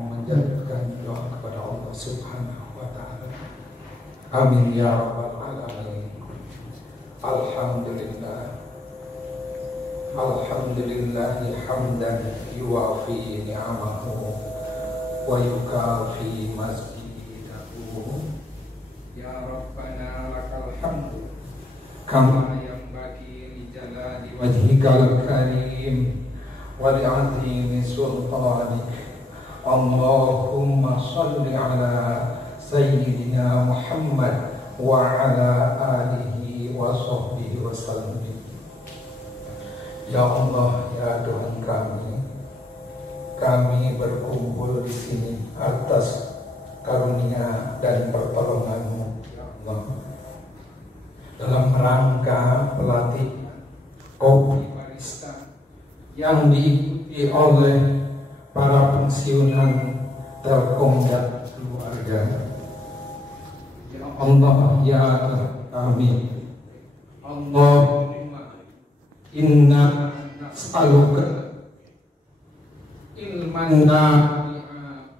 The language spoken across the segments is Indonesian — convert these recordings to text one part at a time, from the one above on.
memanjatkan doa kepada Allah Subhanahu wa Ta'ala. Amin ya rabbal alamin. Alhamdulillah. Alhamdulillahi hamdan yuwafi ni'amahu wa yukafi mazhidahu. Ya Rabbana lakal hamdu kama yanbaghi li jalali wajhikal karim wa li'azimi sultanik. Allahumma salli ala sayyidina Muhammad wa ala alihi wa sahbihi wa sallam. Ya Allah, ya Tuhan kami berkumpul di sini atas karunia dan pertolongan-Mu, ya Allah, dalam rangka pelatih kopi barista yang diikuti oleh para pensiunan Telkom dan keluarga. Ya Allah, ya kami, Allah inna nas'aluka ilman nafi'a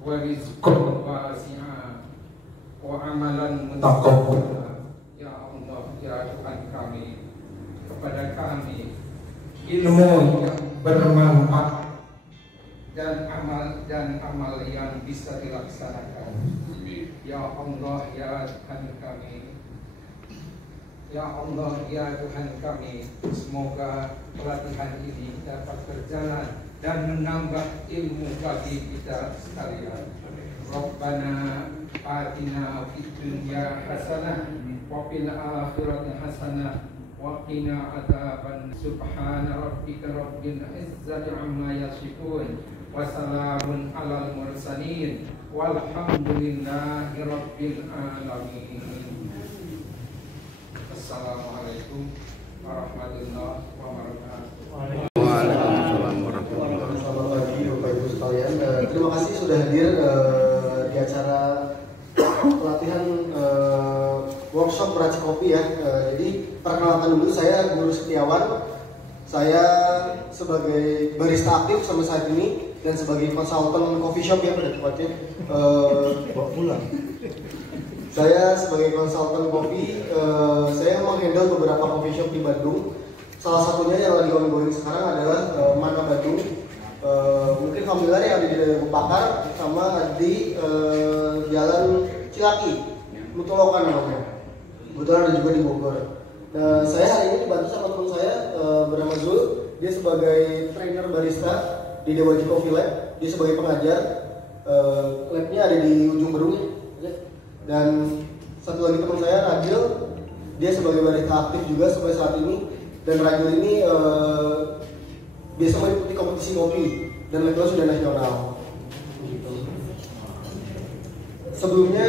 wa rizqan wasi'a wa amalan mutaqabbala. Ya Allah, ya Tuhan kami, kepada kami ilmu yang bermanfaat dan amal yang bisa dilaksanakan. Ya Allah, ya Tuhan kami, ya Allah, ya Tuhan kami, semoga pelatihan ini dapat berjalan dan menambah ilmu bagi kita sekalian. Rabbana atina fid dunya hasanah wa fil akhirati hasanah wa qina adzaban. Subhana rabbika rabbil izzati amma yasifun wa salamun alal mursalin walhamdulillahi rabbil alamin. Assalamualaikum warahmatullahi wabarakatuh. Waalaikumsalam warahmatullahi wabarakatuh. Selamat pagi Bapak Ibu sekalian. Terima kasih sudah hadir di acara pelatihan workshop peracik kopi ya. Jadi perkenalkan dulu, saya Guru Setiawan. Saya sebagai barista aktif sampai saat ini dan sebagai konsultan coffee shop ya pada tempatnya. Bawa pulang. Saya sebagai konsultan kopi, saya menghandle beberapa coffee shop di Bandung. Salah satunya yang lagi ongoing sekarang adalah Mana Bandung. Mungkin familiar yang ada di Daerah Bakar sama di Jalan Cilaki, Mutolokan namanya. Kebetulan ada juga di Bogor. Nah, saya hari ini dibantu sama teman saya bernama Zul. Dia sebagai trainer barista di Dewaji Coffee Lab. Dia sebagai pengajar. Labnya ada di ujung Berung. Dan satu lagi teman saya Ragil, dia sebagai barista aktif juga sampai saat ini. Dan Ragil ini biasa mengikuti kompetisi kopi dan levelnya sudah nasional. Sebelumnya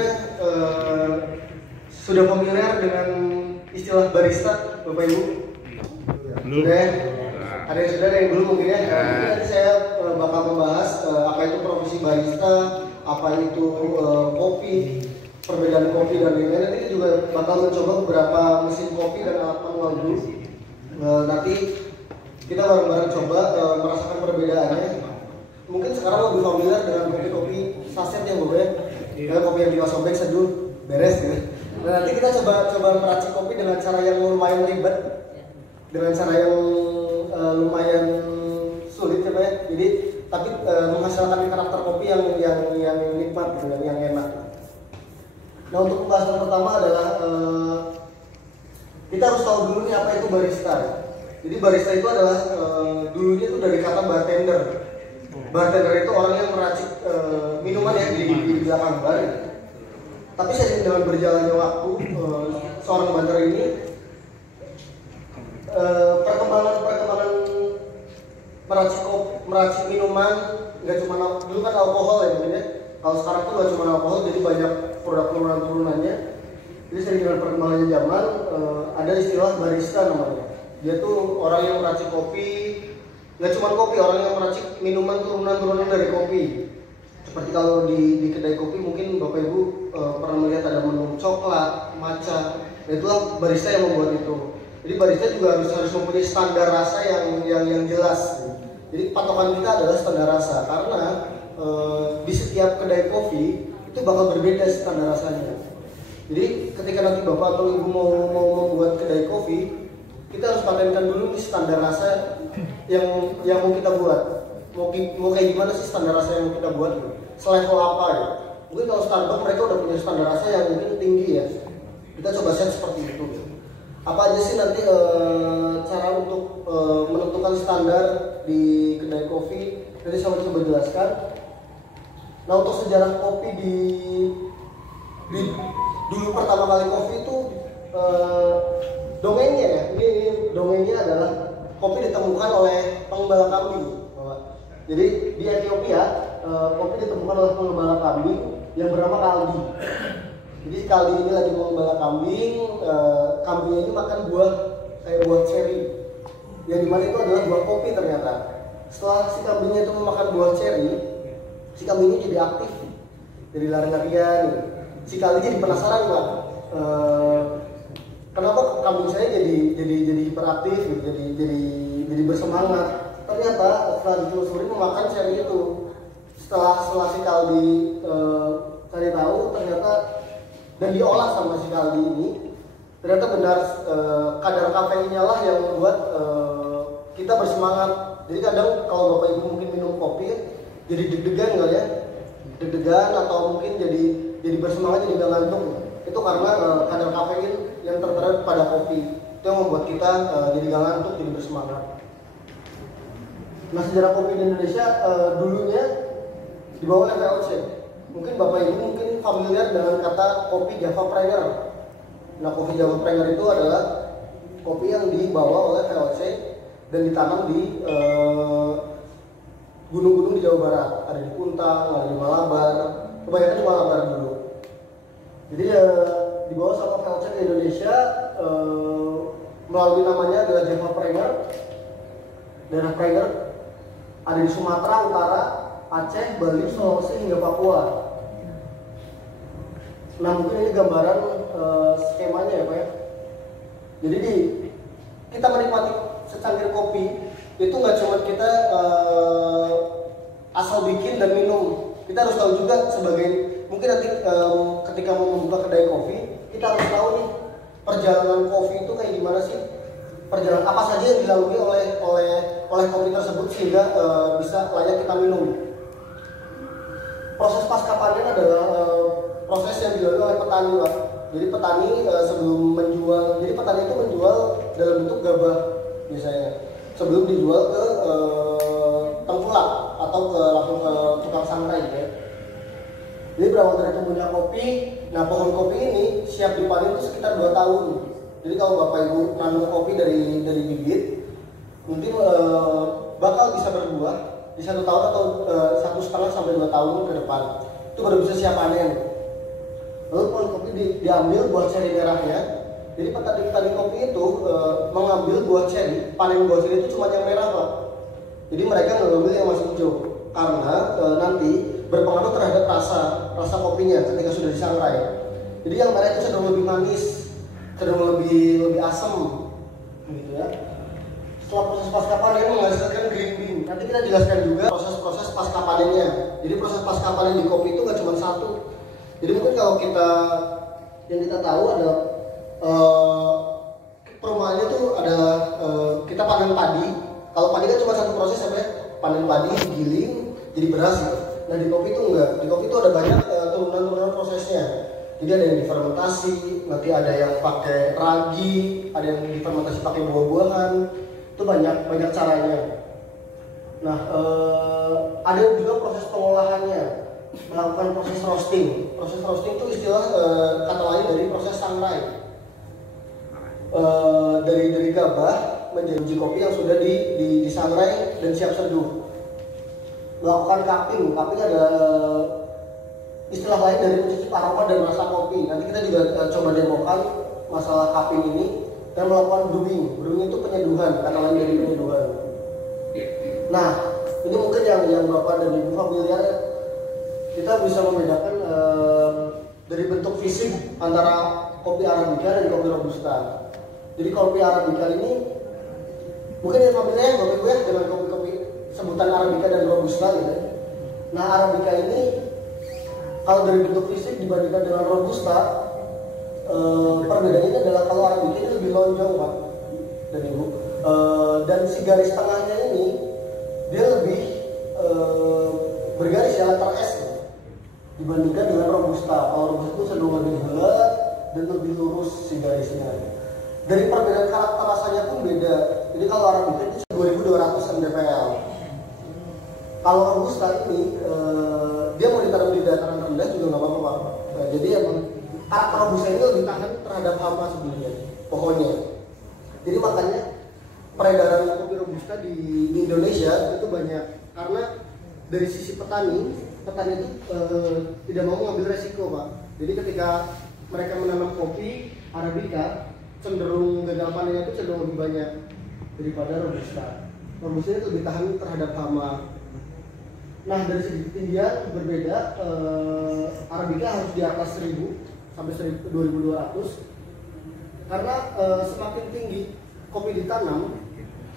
sudah familiar dengan istilah barista, Bapak Ibu? Sudah? Ada yang sudah, yang dulu mungkin ya. Mungkin nanti saya bakal membahas apa itu profesi barista, apa itu kopi, perbedaan kopi dan lain-lain. Nanti kita juga bakal mencoba beberapa mesin kopi dan alat manual dulu. Nanti kita bareng-bareng coba merasakan perbedaannya. Mungkin sekarang lebih familiar dengan kopi-kopi saset yang berbeda. Karena kopi yang dimasobek seduh beres gitu. Nah, nanti kita coba meracik kopi dengan cara yang lumayan ribet, dengan cara yang lumayan sulit ya Pak ya. Jadi tapi menghasilkan karakter kopi yang nikmat gitu, yang enak. Nah, untuk pembahasan pertama adalah kita harus tahu dulu nih apa itu barista. Jadi barista itu adalah dulunya itu dari kata bartender. Bartender itu orang yang meracik minuman yang di belakang bar. Tapi seiring dengan berjalannya waktu, seorang bartender ini perkembangan meracik minuman nggak cuma dulu kan alkohol ya mungkin ya. Kalau sekarang tuh nggak cuma alkohol, jadi banyak produk turunannya. Jadi sering dengan perkembangannya zaman ada istilah barista namanya. Dia tuh orang yang meracik kopi, nggak cuma kopi, orang yang meracik minuman turunan dari kopi. Seperti kalau di kedai kopi mungkin Bapak Ibu pernah melihat ada menu coklat, matcha. Nah, itulah barista yang membuat itu. Jadi barista juga harus mempunyai standar rasa yang jelas. Jadi patokan kita adalah standar rasa karena setiap kedai kopi itu bakal berbeda standar rasanya. Jadi ketika nanti bapak atau ibu mau membuat kedai kopi, kita harus patenkan dulu nih standar rasa yang mau kita buat. Mau kayak gimana sih standar rasa yang kita buat? Selevel apa ya? Mungkin kalau Starbucks mereka udah punya standar rasa yang mungkin tinggi ya. Kita coba set seperti itu. Apa aja sih nanti cara untuk menentukan standar di kedai kopi? Nanti saya coba jelaskan. Nah, untuk sejarah kopi di dulu pertama kali kopi itu dongengnya ya. Ini dongengnya adalah kopi ditemukan oleh pengembala kambing. Jadi di Ethiopia kopi ditemukan oleh pengembala kambing yang bernama Kaldi. Jadi Kaldi ini lagi mengembala kambing, kambingnya ini makan buah kayak buah cherry, yang dimana itu adalah buah kopi ternyata. Setelah si kambingnya itu memakan buah cherry, si kambingnya jadi aktif, jadi lari-larian. Si Kaldi jadi penasaran Pak, kenapa kambing saya jadi hiperaktif, gitu, jadi bersemangat. Ternyata setelah ditelusuri memakan cherry itu. Setelah si Kaldi cari tahu ternyata dan diolah sama si Kaldi ini, ternyata benar kadar kafeinnya lah yang membuat kita bersemangat. Jadi kadang kalau bapak ibu mungkin minum kopi jadi deg-degan nggak ya, deg-degan atau mungkin jadi bersemangat, jadi nggak ngantuk. Itu karena kadar kafein yang tertera pada kopi itu yang membuat kita jadi nggak ngantuk, jadi bersemangat. Nah, sejarah kopi di Indonesia dulunya dibawa oleh VOC. Mungkin bapak ibu mungkin familiar dengan kata kopi Java Pranger. Nah, kopi Java Pranger itu adalah kopi yang dibawa oleh VOC dan ditanam di gunung-gunung di Jawa Barat. Ada di Puntang, ada di Malabar, kebanyakan di Malabar dulu. Jadi dibawa sama VOC ke Indonesia melalui namanya adalah Java Pranger. Daerah Pranger ada di Sumatera Utara, Aceh, Bali, Sulawesi hingga Papua. Nah, mungkin ini gambaran skemanya ya Pak ya. Jadi kita menikmati secangkir kopi itu nggak cuma kita asal bikin dan minum. Kita harus tahu juga sebagai mungkin nanti ketika mau membuka kedai kopi, kita harus tahu nih perjalanan kopi itu kayak gimana sih. Perjalanan apa saja yang dilalui oleh kopi tersebut sehingga bisa layak kita minum. Proses pasca panen adalah proses yang dilalui oleh petani Pak. Jadi petani sebelum menjual, jadi petani itu menjual dalam bentuk gabah biasanya sebelum dijual ke tengkulak atau langsung ke tukang sangrai gitu ya. Jadi berawal dari tumbuhnya kopi, nah pohon kopi ini siap dipanen itu sekitar 2 tahun. Jadi kalau bapak ibu nanam kopi dari bibit, mungkin bakal bisa berbuah di 1 tahun atau 1,5 sampai 2 tahun ke depan. Itu baru bisa siap panen. Lalu pohon kopi diambil buah ceri merahnya. Jadi petani kopi itu mengambil buah ceri, panen buah ceri itu cuma yang merah Pak. Jadi mereka mengambil yang masih hijau karena nanti berpengaruh terhadap rasa kopinya ketika sudah disangrai. Jadi yang merah itu cenderung lebih manis, cenderung lebih asam, gitu ya. Setelah proses pasca panen menghasilkan green bean. Nanti kita jelaskan juga proses pasca panennya. Jadi proses pasca panen di kopi itu nggak cuma satu. Jadi mungkin kalau yang kita tahu ada perumahannya itu ada kita panen padi. Kalau padi kan cuma satu proses sampai panen padi, digiling, jadi beras gitu. Nah di kopi itu enggak. Di kopi itu ada banyak turunan-turunan prosesnya. Jadi ada yang difermentasi, nanti ada yang pakai ragi, ada yang difermentasi pakai buah-buahan. Itu banyak caranya. Nah ada juga proses pengolahannya, melakukan proses roasting. Proses roasting itu istilah kata lain dari proses sangrai. Dari gabah menjadi biji kopi yang sudah disangrai dan siap seduh. Melakukan cupping adalah istilah lain dari mencicip aroma dan rasa kopi. Nanti kita juga coba demokan masalah cupping ini. Dan melakukan brewing itu penyeduhan, kata lain dari penyeduhan. Nah, ini mungkin yang bapak dan ibu familiar, kita bisa membedakan dari bentuk fisik antara kopi arabica dan kopi robusta. Jadi kopi arabica ini mungkin yang familiar bapak ibu ya dengan kopi-kopi sebutan arabica dan robusta gitu. Nah, arabica ini Kalau dari bentuk fisik dibandingkan dengan robusta, perbedaannya adalah kalau Arabica ini lebih lonjong Pak dan Ibu. Dan si garis tengahnya ini dia lebih bergaris ya, letter S ya, dibandingkan dengan robusta. Kalau robusta itu cenderung lebih bulat dan lebih lurus si garisnya. Dari perbedaan karakter rasanya pun beda. Jadi kalau Arabica itu 2200 mdpl. Kalau robusta ini dia mau ditanam di dataran rendah juga nggak apa-apa Pak. Jadi emang karakter robusta ini lebih tahan terhadap hama sebenarnya pohonnya. Jadi makanya peredaran kopi robusta di Indonesia itu banyak, karena dari sisi petani itu tidak mau mengambil resiko Pak. Jadi ketika mereka menanam kopi Arabica, cenderung gagal panennya itu cenderung lebih banyak daripada robusta. Robusta itu lebih tahan terhadap hama. Nah dari segi ketinggian berbeda, Arabica harus di atas 1000 sampai 2200, karena semakin tinggi kopi ditanam,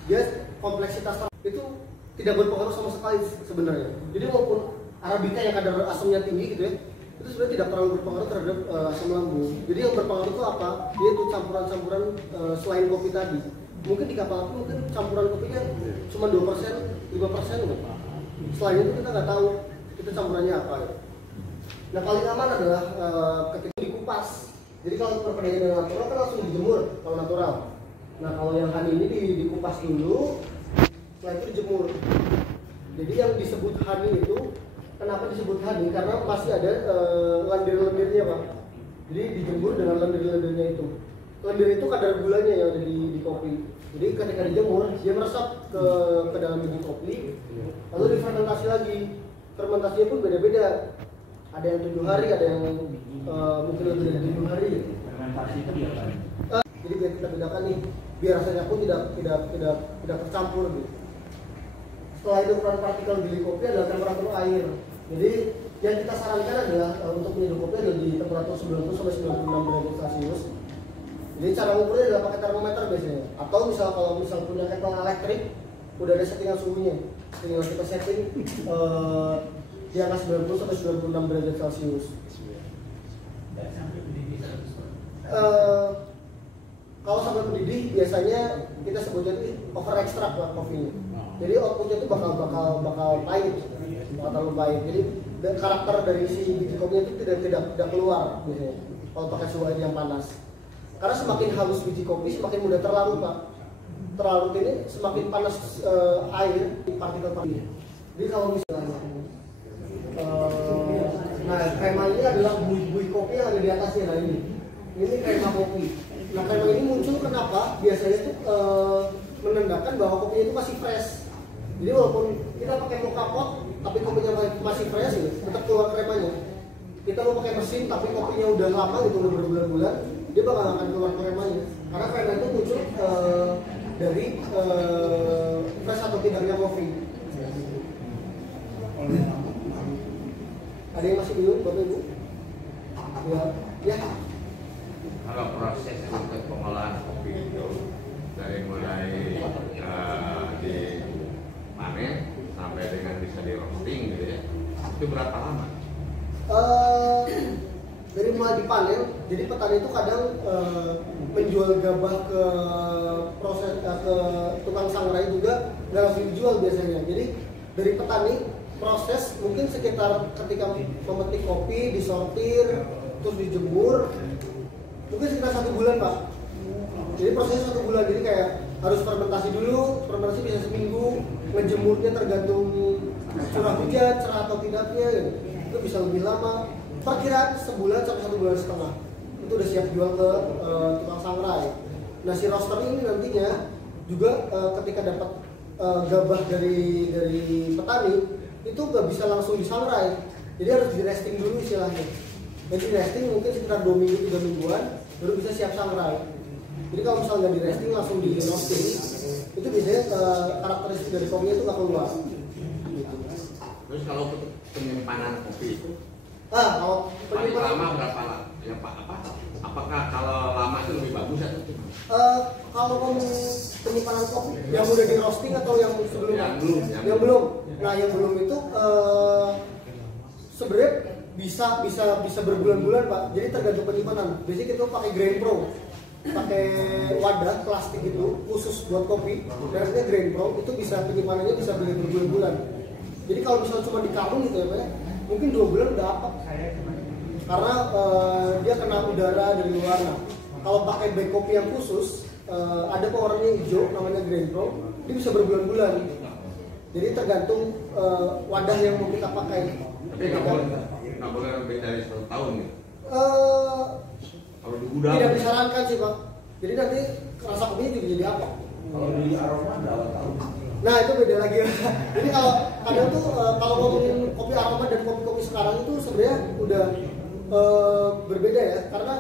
dia kompleksitas itu tidak berpengaruh sama sekali sebenarnya. Jadi walaupun Arabica yang kadar asamnya tinggi gitu ya, itu sebenarnya tidak terlalu berpengaruh terhadap asam lambung. Jadi yang berpengaruh itu apa? Dia itu campuran-campuran selain kopi tadi. Mungkin di kapal api mungkin campuran kopinya cuma 2%, 5% gitu. Selain itu kita nggak tahu itu campurannya apa ya. Nah paling aman adalah ketika dikupas. Jadi kalau perbedaannya dengan natural kan langsung dijemur kalau natural. Nah kalau yang honey ini dikupas dulu, setelah itu dijemur. Jadi yang disebut honey itu, kenapa disebut honey? Karena masih ada lendir-lendirnya Pak. Jadi dijemur dengan lendir-lendirnya itu. Lendir itu kadar gulanya yang ada di kopi. Jadi ketika dijemur, dia meresap ke dalam biji kopi, lalu difermentasi lagi. Fermentasinya pun beda-beda. Ada yang 7 hari, ada yang mungkin lebih dari 7 hari. Fermentasi itu apa? Jadi biar kita bedakan nih, biar rasanya pun tidak tercampur gitu. Setelah itu ukuran partikel biji kopi adalah temperatur air. Jadi yang kita sarankan adalah untuk menyeduh kopi adalah di temperatur 90 sampai 96 derajat Celcius. Jadi cara mengukurnya adalah pakai termometer biasanya. Atau kalau punya kettle elektrik, udah ada settingan suhunya. Tinggal kita setting di atas 90 sampai 96 derajat Celcius. Kalau sampai mendidih biasanya kita sebutnya itu over extract lah kopinya. Jadi outputnya itu bakal pahit, bakal terlalu pahit. Jadi karakter dari si biji kopinya itu tidak keluar biasanya kalau pakai suhu air yang panas. Karena semakin halus biji kopi semakin mudah terlarut Pak. Terlarut ini semakin panas air partikel-partikel. Jadi kalau misalnya nah krema ini adalah buih kopi yang ada di atasnya. Nah ini krema kopi. Nah krema ini muncul kenapa? Biasanya itu menandakan bahwa kopinya itu masih fresh. Jadi walaupun kita pakai mocha pot tapi kopinya masih fresh gitu, tetap keluar kremanya. Kita mau pakai mesin tapi kopinya udah lama gitu, udah berbulan-bulan, dia bakal akan keluar kremanya. Karena krema itu muncul dari fresh atau tidaknya kopi. Ada yang masih bingung Bapak Ibu? Ya. Kalau proses untuk pengolahan kopi itu dari mulai dipanen sampai dengan bisa di roasting gitu ya, itu berapa lama? Dari mulai dipanen, jadi petani itu kadang menjual gabah ke proses ke tukang sangrai juga nggak langsung dijual biasanya. Jadi dari petani proses mungkin sekitar ketika memetik kopi, disortir, terus dijemur, mungkin sekitar 1 bulan Pak. Jadi prosesnya 1 bulan, jadi kayak harus fermentasi dulu, fermentasi bisa seminggu, ngejemurnya tergantung curah hujan, cerah atau tidaknya gitu. Itu bisa lebih lama, perkiraan sebulan sampai 1 bulan setengah itu udah siap jual ke tukang sangrai. Nah si roaster ini nantinya juga ketika dapat gabah dari petani itu nggak bisa langsung disangrai, jadi harus di resting dulu istilahnya. Jadi di resting mungkin sekitar 2 minggu 3 mingguan baru bisa siap sangrai. Jadi kalau misalnya nggak di resting langsung di roasting, itu biasanya karakteristik dari kopinya itu nggak keluar. Gitu. Terus kalau penyimpanan kopi itu Kalau paling lama berapa lama? Ya Pak apa? Apakah kalau lama itu lebih bagus atau gimana? Kalau ngomong penyimpanan kopi yang udah di roasting atau yang sebelumnya? Yang belum. Yang belum. Nah yang belum itu sebenarnya bisa berbulan-bulan Pak. Jadi tergantung penyimpanan. Biasanya kita pakai Grain Pro, pakai wadah plastik itu khusus buat kopi. Merknya Grain Pro itu bisa penyimpanannya bisa berbulan-bulan. Jadi kalau misalnya cuma di karung gitu ya Pak, mungkin 2 bulan udah apa? Karena dia kena udara dari luar. Nah, kalau pakai bag kopi yang khusus, ada kok warnanya hijau namanya Grain Pro, dia bisa berbulan-bulan. Jadi tergantung wadah yang mau kita pakai. Tapi nggak boleh lebih dari 1 tahun ya? Kalau di gudang Tidak disarankan sih Pak. Jadi nanti rasa kopinya juga jadi apa? Kalau di aroma berapa tahun? Nah itu beda lagi. Jadi kalau kadang tuh kalau ngomongin kopi aroma dan kopi-kopi sekarang itu sebenarnya udah berbeda ya. Karena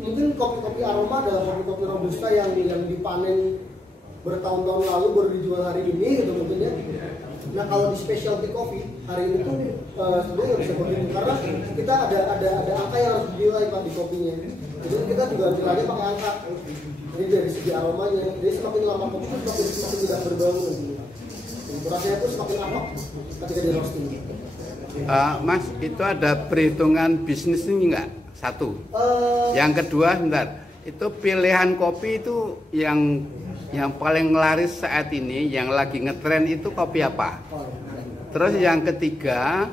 mungkin kopi-kopi aroma adalah kopi-kopi robusta yang dipanen bertahun-tahun lalu baru dijual hari ini gitu mungkin ya. Nah kalau di specialty coffee hari ini tuh sebenarnya nggak bisa begitu karena kita ada angka yang harus dinilai Pak di kopinya. Jadi kita juga nilainya pakai angka. Jadi dari segi aromanya, jadi semakin lama kopi itu semakin tidak berbau nanti. Rasanya itu semakin apek ketika di roasting. Mas, itu ada perhitungan bisnis ini enggak? Satu. Yang kedua, bentar. Itu pilihan kopi itu yang paling laris saat ini, yang lagi ngetren itu kopi apa? Terus yang ketiga,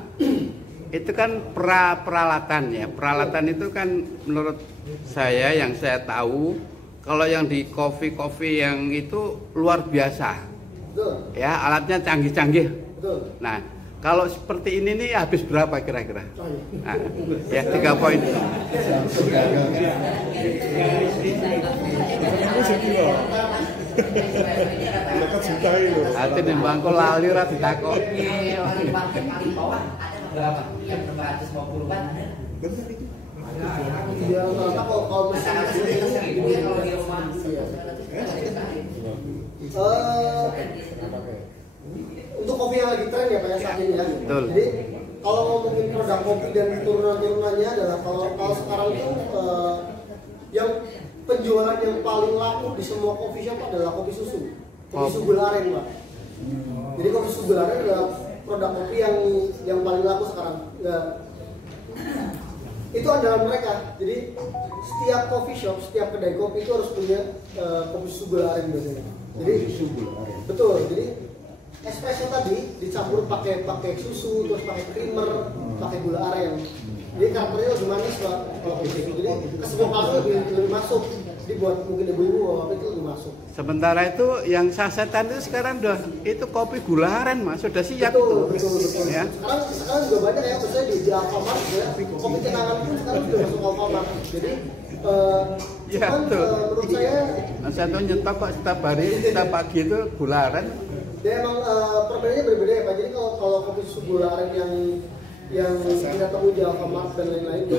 itu kan peralatan ya. Peralatan itu kan menurut saya yang saya tahu, kalau yang di kopi yang itu luar biasa. Betul. Ya, alatnya canggih-canggih. Betul. Nah, kalau seperti ini nih habis berapa kira-kira? Oh, iya. Nah, ya 3 poin. Hati di bangku lali ra ditakoki. Paling bawah ada berapa? Yang 250-an ada. Ya, karena kalau misalnya Kalau di rumah untuk kopi yang lagi tren ya Pak ya saat ini ya. Betul. Jadi kalau ngomongin produk kopi dan turunan-turunannya adalah kalau sekarang itu yang penjualan yang paling laku di semua coffee shop adalah kopi susu. Kopi susu gula aren Pak. Jadi kopi susu gula aren adalah produk kopi yang paling laku sekarang. Ya, itu andalan mereka. Jadi setiap coffee shop, setiap kedai kopi itu harus punya kopi susu gula aren biasanya. Jadi betul. Jadi espresso tadi dicampur pakai susu, terus pakai creamer, pakai gula aren. Jadi karakternya lebih manis Pak kalau kopi itu. Jadi kesemuanya lebih masuk. Dibuat mungkin ibu-ibu apa itu lebih masuk. Sementara itu yang sasetan itu sekarang udah itu kopi gula aren Mas, sudah siap Betul. Ya. Sekarang juga banyak ya, misalnya di Alfamart ya, kopi kenangan pun sekarang sudah masuk Alfamart. Jadi Ya, cuman menurut saya Mas Satu nyetok kok setiap hari, setiap pagi itu gula aren. dia emang perbedaannya berbeda ya Pak. Jadi kalau kopi susu gula aren yang kita temui di Alfamart dan lain-lain itu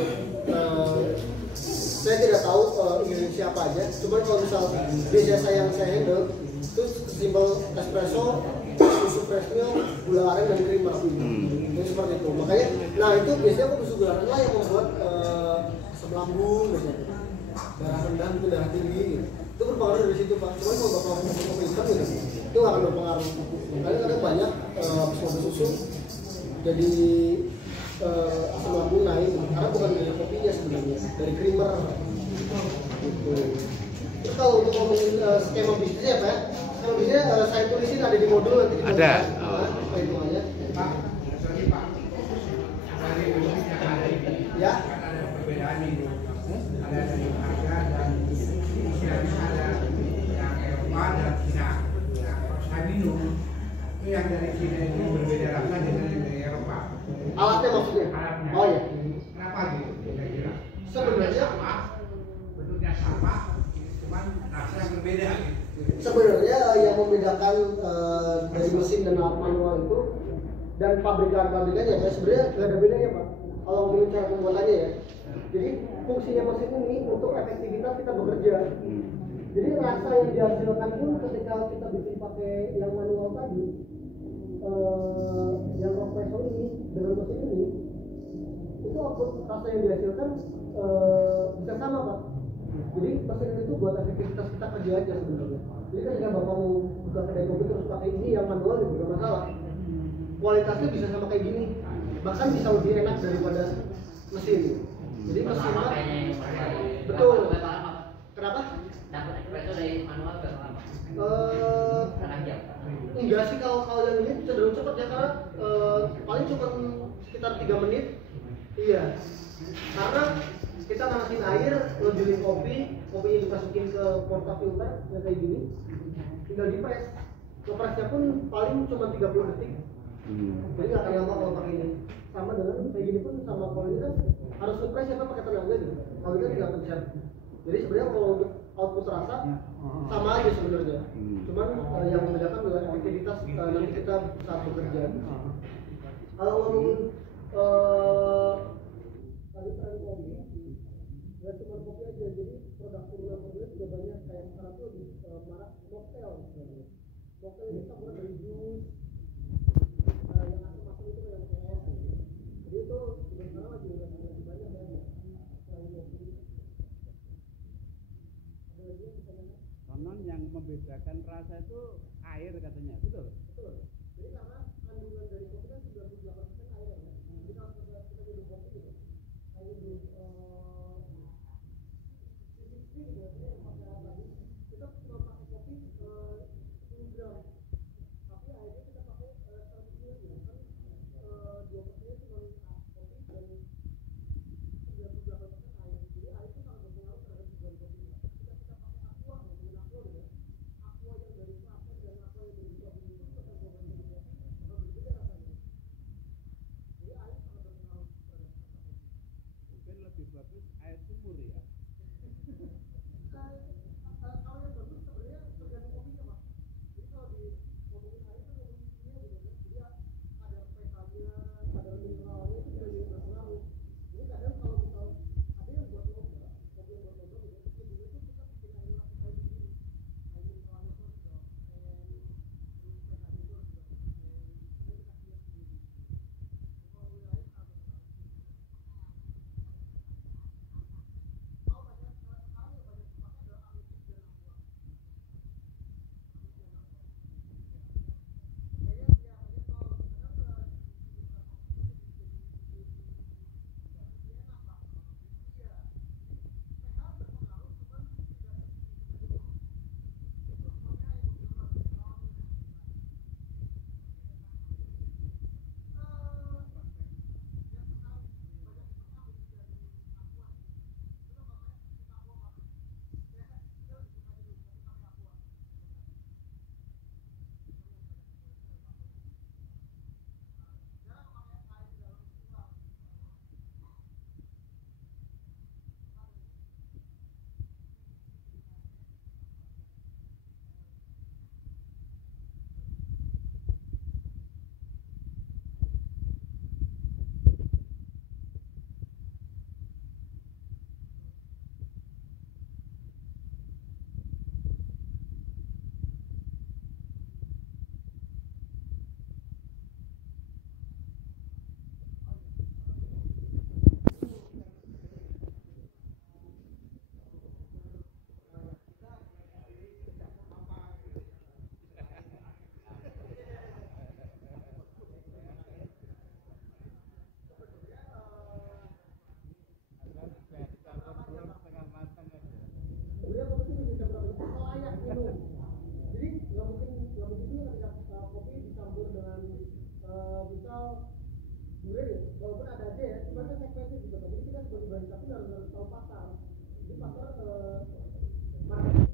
saya tidak tahu ini siapa aja. Cuman kalau misal biasa yang saya handle itu simpel espresso, susu fresh milk, gula aren dan creamer. Jadi seperti itu. Makanya, nah itu biasanya kopi susu gula aren lah yang membuat asam lambung biasanya, darah rendah, darah tinggi. Gitu. Itu berpengaruh dari situ Pak. Cuman kalau bapak kopi hitam gitu, itu nggak akan berpengaruh. Makanya kadang banyak kopi susu jadi asam lambung naik karena bukan dari kopinya sebenarnya, dari creamer gitu. Terus kalau untuk ngomongin skema bisnisnya Pak, skema bisnisnya saya tulisin ada di modul nanti di Ada. perhitungannya ya. Ada perbedaan itu, ada dari harga dan isiannya ada yang Eropa dan Cina. Nah, kalau saya minum itu yang dari Cina itu berbeda rasa dengan yang dari Eropa. Alatnya maksudnya? Alatnya. Oh iya. Kenapa gitu? Kira-kira. Sebenarnya bentuknya sama, cuman rasa yang berbeda. Gitu. Sebenarnya yang membedakan dari mesin dan alat manual itu dan pabrikan-pabrikannya ya sebenarnya nggak ada bedanya Pak. Kalau ngomongin cara pembuatannya ya. Jadi fungsinya mesin ini untuk efektivitas kita bekerja. Jadi rasa yang dihasilkan pun ketika kita bikin pakai yang manual tadi, yang espresso ini dengan mesin ini, itu output rasa yang dihasilkan bisa sama Pak. Jadi mesin itu buat efektivitas kita kerja aja sebenarnya. Jadi ketika bapak mau buka kedai kopi terus pakai ini yang manual itu nggak masalah. Kualitasnya bisa sama kayak gini. bahkan bisa lebih enak daripada mesin. Jadi mesin Lama kayaknya yang betul. Berapa lama? Kenapa? Dapat espresso dari manual berapa lama? Setengah jam. Enggak sih, kalau yang ini cenderung cepat ya, karena paling cuma sekitar 3 menit. Iya, karena kita manasin air, ngejualin kopi dimasukin ke portafilter yang kayak gini, tinggal dipres. Ngepresnya pun paling cuma 30 detik. Jadi nggak akan lama kalau pakai ini. Sama dengan kayak gini pun, sama kalau ini kan harus ngepres ya kan, pakai tenaga gitu. Kalau ini kan tinggal pencet. Jadi sebenarnya kalau untuk output rasa sama aja sebenarnya. Cuman yang membedakan adalah efektivitas nanti kita saat bekerja. Kalau ngomongin tadi tren kopi, nggak cuma kopi aja, jadi produk turunan mobil juga banyak. Kayak sekarang tuh lebih marak mocktail sebenarnya. Mocktail ini campuran dari jus, yang asam-asam itu yang kayak es. Jadi itu sekarang lagi banyak ya. Konon yang membedakan rasa itu air katanya, betul? Betul. Jadi karena kandungan dari kopi kan 98% air ya. Jadi kalau kita minum kopi gitu, kayak minum CBD gitu ya, yang pakai air tadi, kita cuma pakai kopi 10 gram. Tapi airnya kita pakai 100 ml gitu kan, 2% cuma kopi dan 98% air. Jadi air itu sangat berpengaruh terhadap tujuan kopi. Kita pakai aqua, ngomongin aqua gitu ya. Aqua yang dari Klaten dan aqua yang dari Klaten itu kita coba jadi kopi, bakal berbeda rasanya. Jadi air sangat berpengaruh terhadap rasa kopi. Mungkin lebih bagus air sumur ya. Kalau yang bagus sebenarnya tergantung kopinya, Pak. Jadi kalau di ngomongin air kan ngomongin kimia gitu kan. Jadi kadar pH-nya, kadar mineralnya itu juga jadi berpengaruh. Jadi kadang kalau misal ada yang buat lomba, kopi yang buat lomba gitu, sebelumnya tuh kita bikin air langsung kayak begini. Air mineralnya itu harus berapa persen, terus pH-nya itu harus berapa persen. Jadi kita lihat sendiri. Kalau ngomongin air sangat berpengaruh. Sebenarnya kopi itu bisa berapa layak minum. Jadi nggak mungkin juga ketika kopi dicampur dengan misal durian ya, walaupun ada aja ya, cuma kan segmennya juga. Jadi kita sebagai bahan tapi harus tahu pasar. Jadi pasar market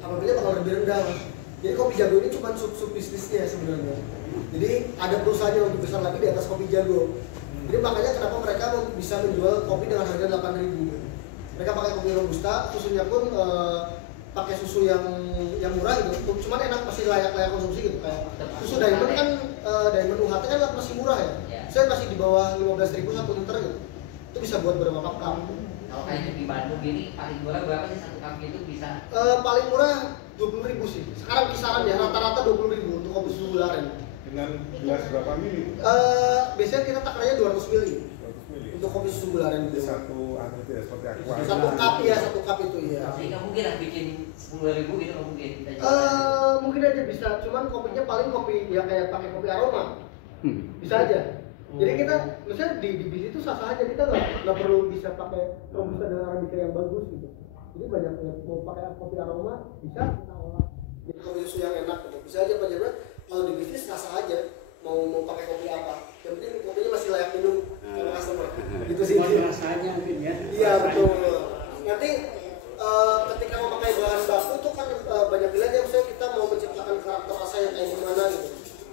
apabila bakal lebih rendah. Jadi Kopi Jago ini cuma sub bisnisnya sebenarnya. Jadi ada perusahaan yang lebih besar lagi di atas Kopi Jago. Jadi makanya kenapa mereka bisa menjual kopi dengan harga 8.000. Mereka pakai kopi robusta, susunya pun pakai susu yang murah gitu. Cuman enak, masih layak konsumsi gitu. Kayak susu Diamond kan Diamond UHT kan masih murah ya. Saya masih di bawah 15.000 1 liter gitu. Itu bisa buat berapa cup? Kalau kayak di Bandung gini paling murah berapa sih satu cup itu bisa? Paling murah 20.000 sih. Sekarang kisaran ya rata-rata 20.000 untuk kopi susu gula aren. Dengan gelas berapa mili? Biasanya kita takarannya 200 mili. 200 mili. Untuk kopi susu gula aren itu. Satu itu ya seperti aqua. Satu cup ya, satu cup itu ya. Jadi nggak mungkin lah bikin 10.000 gitu nggak mungkin. Mungkin aja bisa, cuman kopinya paling kopi ya kayak pakai kopi aroma. Bisa aja. Jadi kita misalnya di bis itu sah-sah aja, kita nggak perlu bisa pakai robusta dan arabica yang bagus gitu. Jadi banyak yang mau pakai kopi aroma bisa kita olah. Jadi kopi susu yang enak gitu. Bisa aja Pak Jarod, kalau di bisnis sah-sah aja mau pakai kopi apa. Yang penting kopinya masih layak minum sama customer. Gitu sih. Rasanya mungkin ya. Iya betul. Nanti ketika mau pakai bahan baku itu kan banyak pilihan ya, misalnya kita mau menciptakan karakter rasa yang kayak gimana gitu.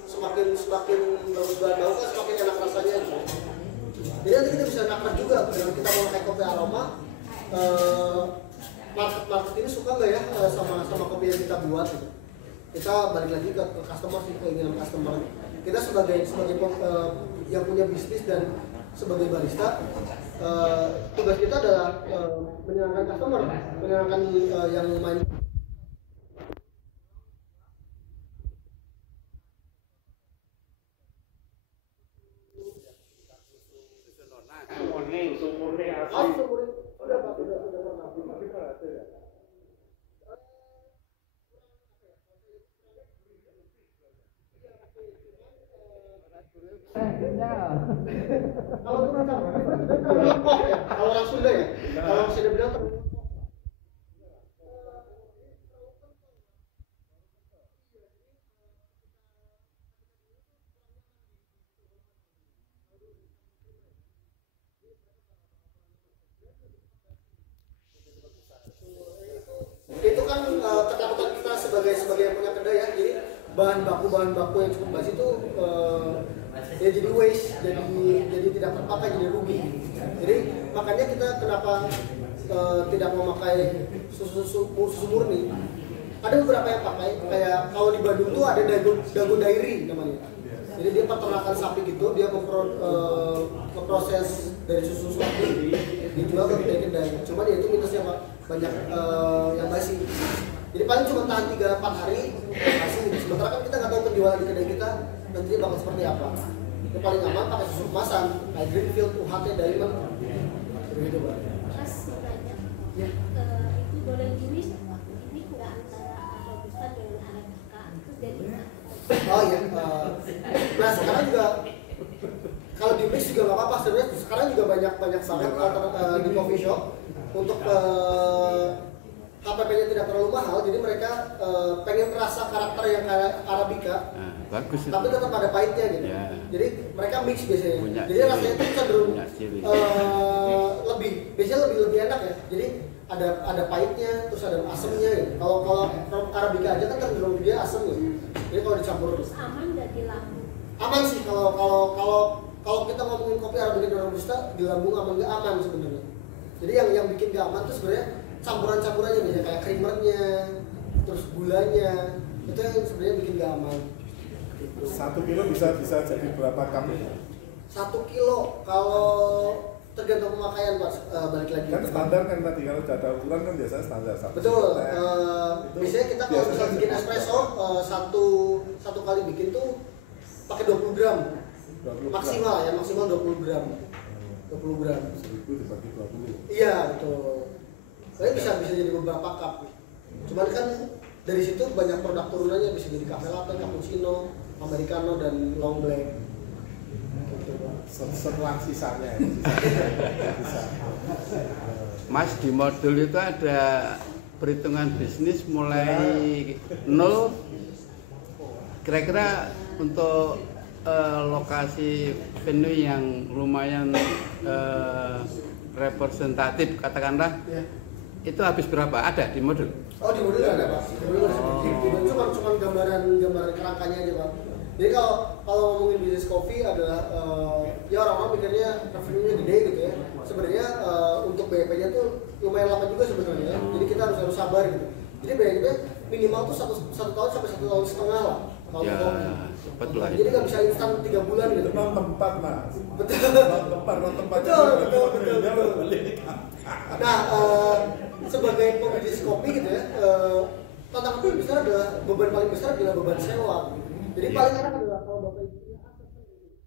Semakin bagus bahan baku kan semakin enak rasanya gitu. Jadi nanti kita bisa nakar juga dengan kita mau pakai kopi aroma. Market ini suka nggak ya sama kopi yang kita buat gitu. Kita balik lagi ke customer sih, keinginan customer. Kita sebagai yang punya bisnis dan sebagai barista, tugas kita adalah menyenangkan customer, menyenangkan yang main. Kalau itu kan kalau orang Sunda ya, kalau Sunda bilang itu kan ketakutan kita sebagai yang punya kedai ya. Jadi bahan baku yang cukup basi itu ya jadi waste, jadi tidak terpakai, jadi rugi. Jadi makanya kita kenapa tidak memakai susu murni. Ada beberapa yang pakai, kayak kalau di Bandung tuh ada dago dairy namanya. Jadi dia peternakan sapi gitu, dia memproses dari susu sapi dijual ke kedai. Cuman ya itu minusnya Pak, banyak yang basi. Jadi paling cuma tahan 3-4 hari basi. Sementara kan kita nggak tahu penjualan di kedai kita nanti bakal seperti apa. Yang paling aman pakai susu kemasan, kayak Greenfield, UHT, Diamond, begitu Pak. Mas banyak, Ya. itu boleh ini nggak antara robusta dengan arabica, terus jadi Oh iya, nah sekarang juga kalau di mix juga nggak apa-apa sebenarnya. Sekarang juga banyak banget di coffee shop untuk HPP-nya tidak terlalu mahal, jadi mereka pengen rasa karakter yang kayak arabica. Bagus itu. Tapi tetap ada pahitnya gitu. Ya. Jadi mereka mix biasanya. Punya Jadi ciri. rasanya itu cenderung Punya ciri. lebih enak ya. Jadi ada pahitnya, terus ada asamnya gitu. Kalau arabica aja kan cenderung dia asam gitu. Jadi kalau dicampur terus aman nggak di lambung? aman sih. Kalau kita ngomongin kopi arabica dan robusta di lambung aman nggak aman sebenarnya. Jadi yang bikin nggak aman tuh sebenarnya campurannya biasanya kayak creamernya, terus gulanya, itu yang sebenarnya bikin nggak aman. 1 kilo bisa jadi berapa cup? 1 kilo kalau tergantung pemakaian Pak, balik lagi. Kan standar kan tadi kalau data ukuran kan biasanya standar 1 Betul. kilo. Biasanya kita kalau bisa bikin espresso satu kali bikin tuh pakai 20 gram. 20 gram. Maksimal 20 gram. 20 gram. 1000 dibagi 20. Iya betul. Saya bisa jadi beberapa cup. Cuman kan dari situ banyak produk turunannya, bisa jadi cafe latte, cappuccino, americano dan long black. Gitu, Pak. Setelah sisanya ya. Bisa. Mas, di modul itu ada perhitungan bisnis mulai 0. Kira-kira untuk lokasi venue yang lumayan representatif katakanlah, Ya. itu habis berapa? Ada di modul? Oh di modul nggak ada Pak. Di modul cuma gambaran kerangkanya aja Pak. Jadi kalau ngomongin bisnis kopi adalah ya orang-orang mikirnya revenue-nya gede gitu ya. Sebenarnya untuk BEP-nya tuh lumayan lama juga sebenarnya. Jadi kita harus sabar gitu. Jadi BEP minimal tuh satu tahun sampai 1,5 tahun lah. Kalau Ya, kopi. betul lah. Jadi nggak bisa instan 3 bulan gitu. Itu tempat mas. Betul. Tempat. Betul. Nah, sebagai pembisnis kopi gitu ya, tantangan paling besar adalah beban paling besar adalah beban sewa. Jadi paling enak adalah kalau bapak ibu punya akses sendiri.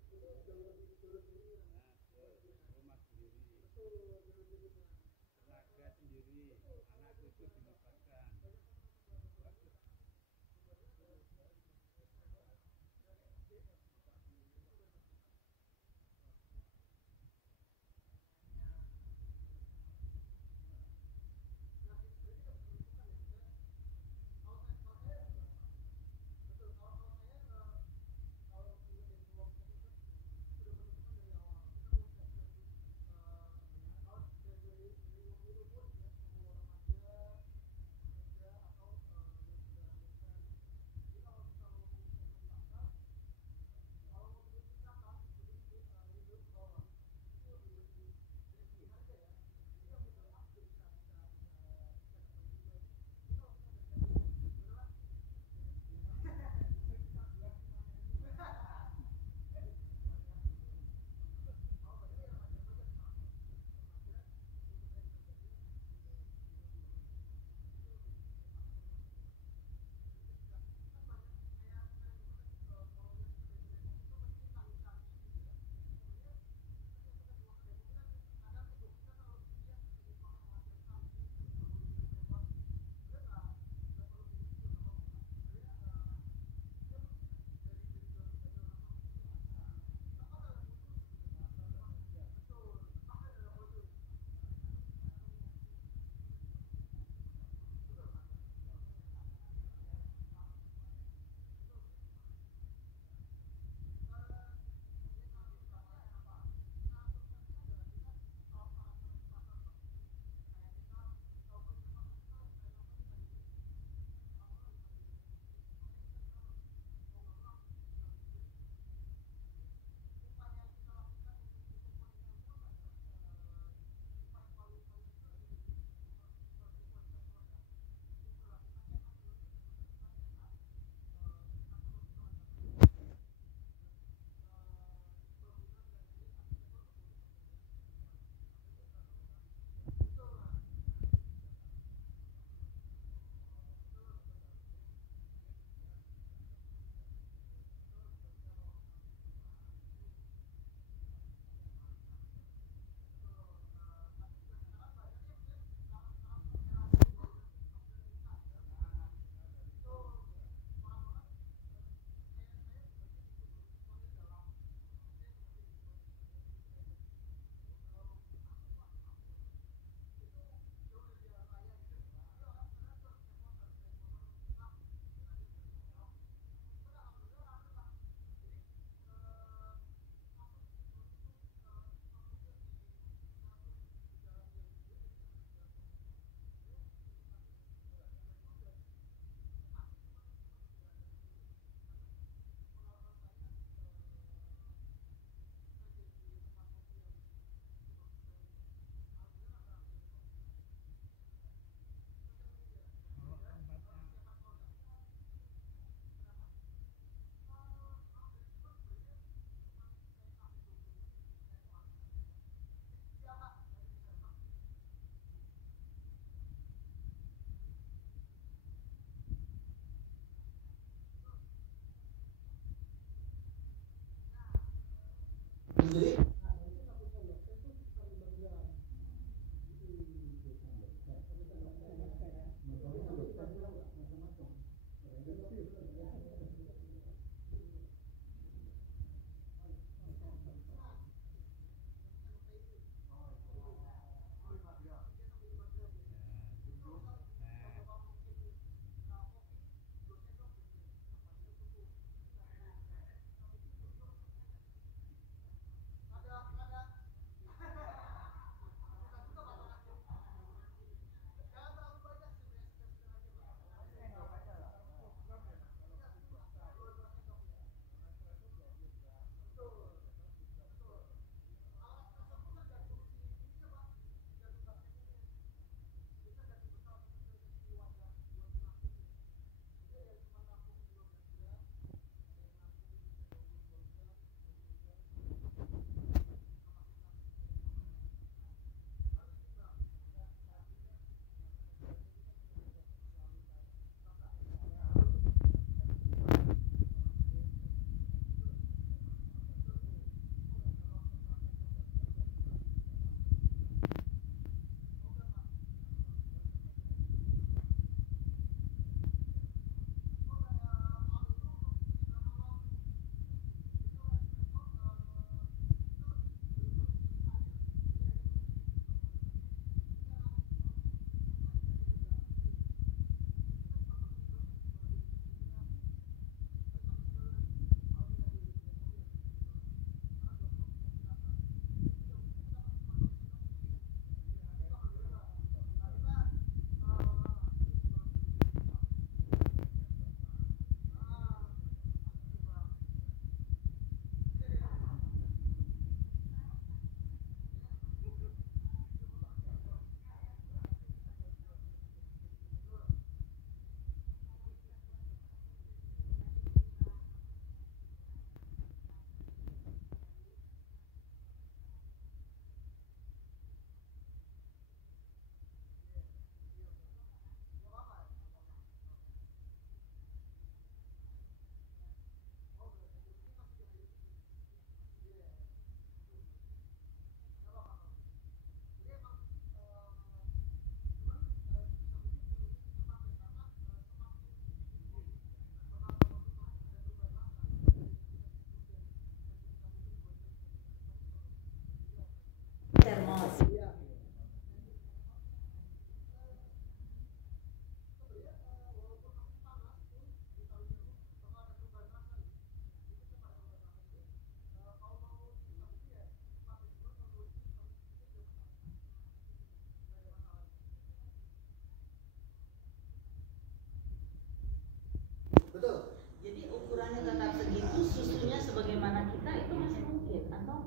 kualitasnya tetap segitu, susunya sebagaimana kita itu masih mungkin atau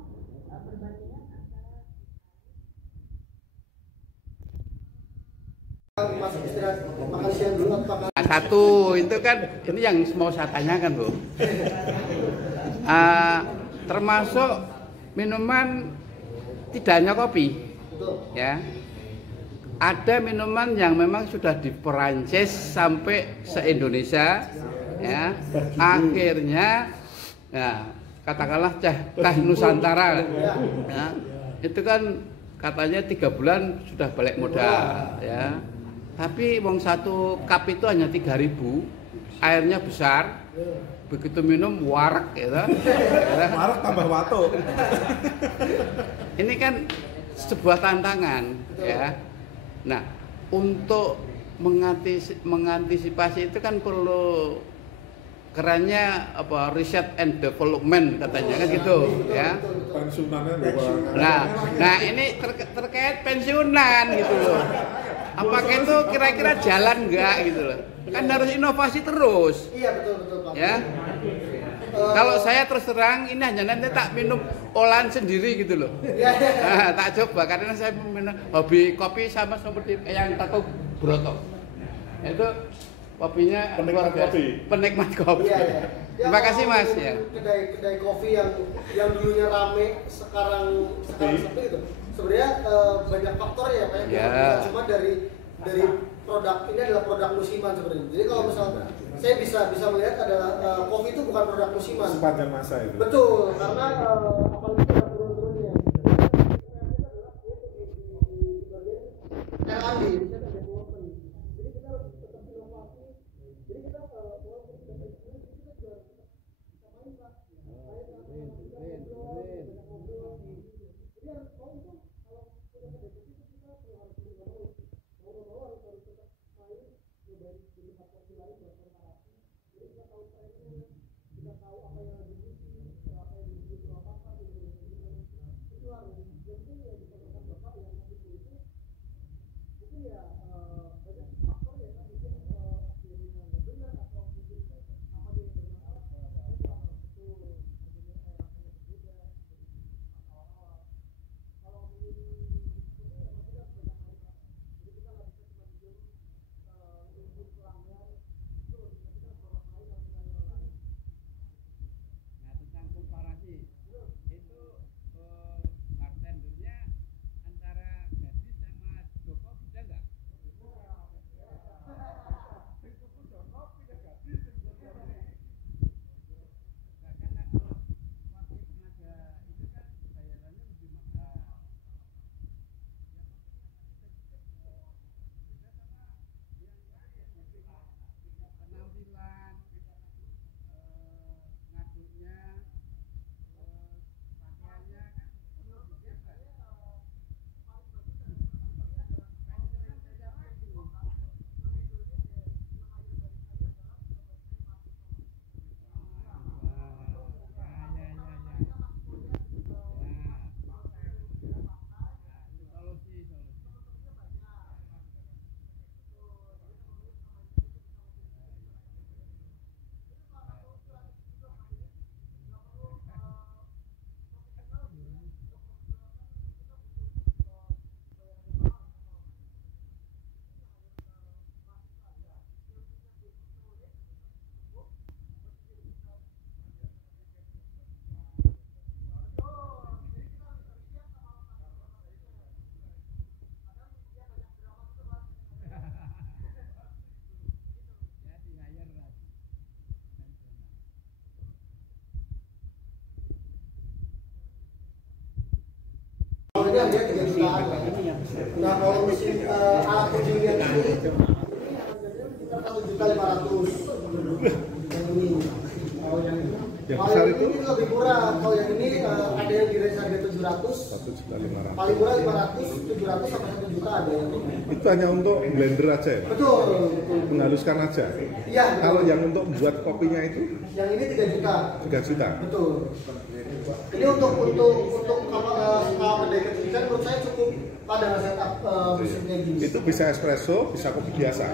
perbandingan Satu itu kan ini yang mau saya tanyakan, Bu. Termasuk minuman tidak hanya kopi, ya. Ada minuman yang memang sudah di Perancis sampai se-Indonesia, ya. Akhirnya, ya, katakanlah teh Nusantara, ya. Itu kan katanya 3 bulan sudah balik modal, ya. Tapi wong satu cup itu hanya 3.000, airnya besar, begitu minum warak, ya. Warak tambah wato. Ini kan sebuah tantangan, ya. Nah, untuk mengantisipasi itu kan perlu kerannya apa, research and development katanya kan gitu, ya. Pensiunannya Nah ini terkait pensiunan gitu loh. Apakah itu kira-kira jalan enggak gitu loh? Kan harus inovasi terus. Iya betul Pak. Ya. Kalau saya terus terang ini hanya nanti tak minum olahan sendiri gitu loh. Nah, tak coba karena saya minum hobi kopi sama seperti yang tato broto. Itu kopinya luar biasa. Penikmat kopi. Iya. Terima kasih Mas ya. Kedai kopi yang dulunya rame sekarang sepi itu. Sebenarnya banyak faktor ya Pak. Ya. Cuma dari produk ini adalah produk musiman sebenarnya. Jadi kalau misalnya saya bisa melihat adalah kopi itu bukan produk musiman. Sepanjang masa itu. Betul, karena apalagi ada turun-turunnya. R&D. Jadi kita harus tetap inovasi. Jadi kita ini harganya 3 jutaan. Nah kalau mesin alat ujinya ini kita 1.500.000. Yang ini. Yang kalau besar yang itu? ini lebih murah. Kalau yang ini ada yang di range harga 700. 1.500.000. Paling murah 500, 700 sampai 1 juta ada. Itu hanya untuk blender aja ya? Betul. Menghaluskan aja? Iya. Kalau yang untuk buat kopinya itu? Yang ini 3 juta. 3 juta? Betul. Ini untuk skala kedai kecil kan menurut saya cukup pada setup mesin kayak gini. Itu bisa espresso, bisa kopi biasa?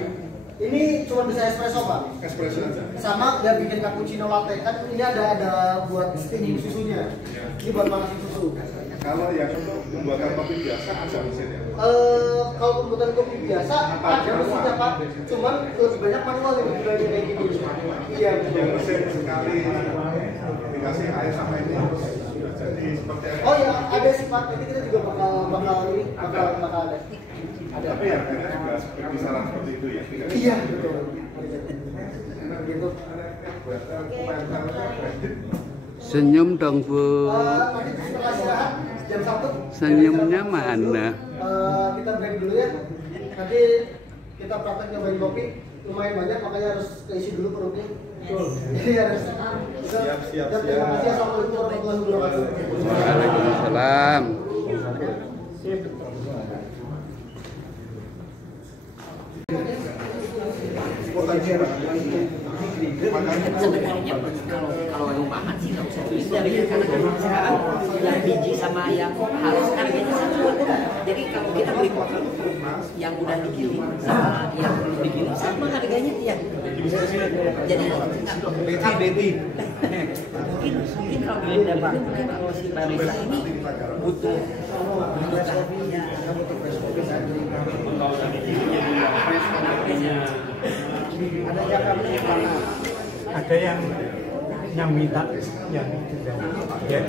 Ini cuma bisa espresso Pak. Espresso aja. Sama dia bikin cappuccino latte kan ini ada buat steaming susunya. Ini buat panasin susu. Kalau yang untuk pembuatan kopi biasa ada mesinnya. Kalau pembuatan kopi biasa ada mesinnya Pak. Cuman lebih banyak manual yang budaya kayak gini. Iya. Yang mesin sekali dikasih air sama ini sudah jadi seperti apa? Oh ya ada sih Pak. Nanti kita juga bakal ada. Tapi ya akhirnya juga kisaran seperti itu ya. Iya betul. Gitu. Senyum dong Bu. Nanti setelah istirahat jam 1 Senyumnya mana? Kita break dulu ya. Nanti kita praktek nyobain kopi lumayan banyak makanya harus keisi dulu perutnya. Jadi harus siap. Terima kasih. Assalamualaikum warahmatullahi wabarakatuh. Waalaikumsalam. Sebenarnya kalau rumahan sih nggak usah dihindar ya, karena kan sekarang yang biji sama yang halus harganya sama. Jadi kalau kita beli kopi yang udah digiling sama yang belum digiling sama harganya ya. Jadi mungkin kalau beda itu mungkin kalau si barista ini butuh ada yang minta yang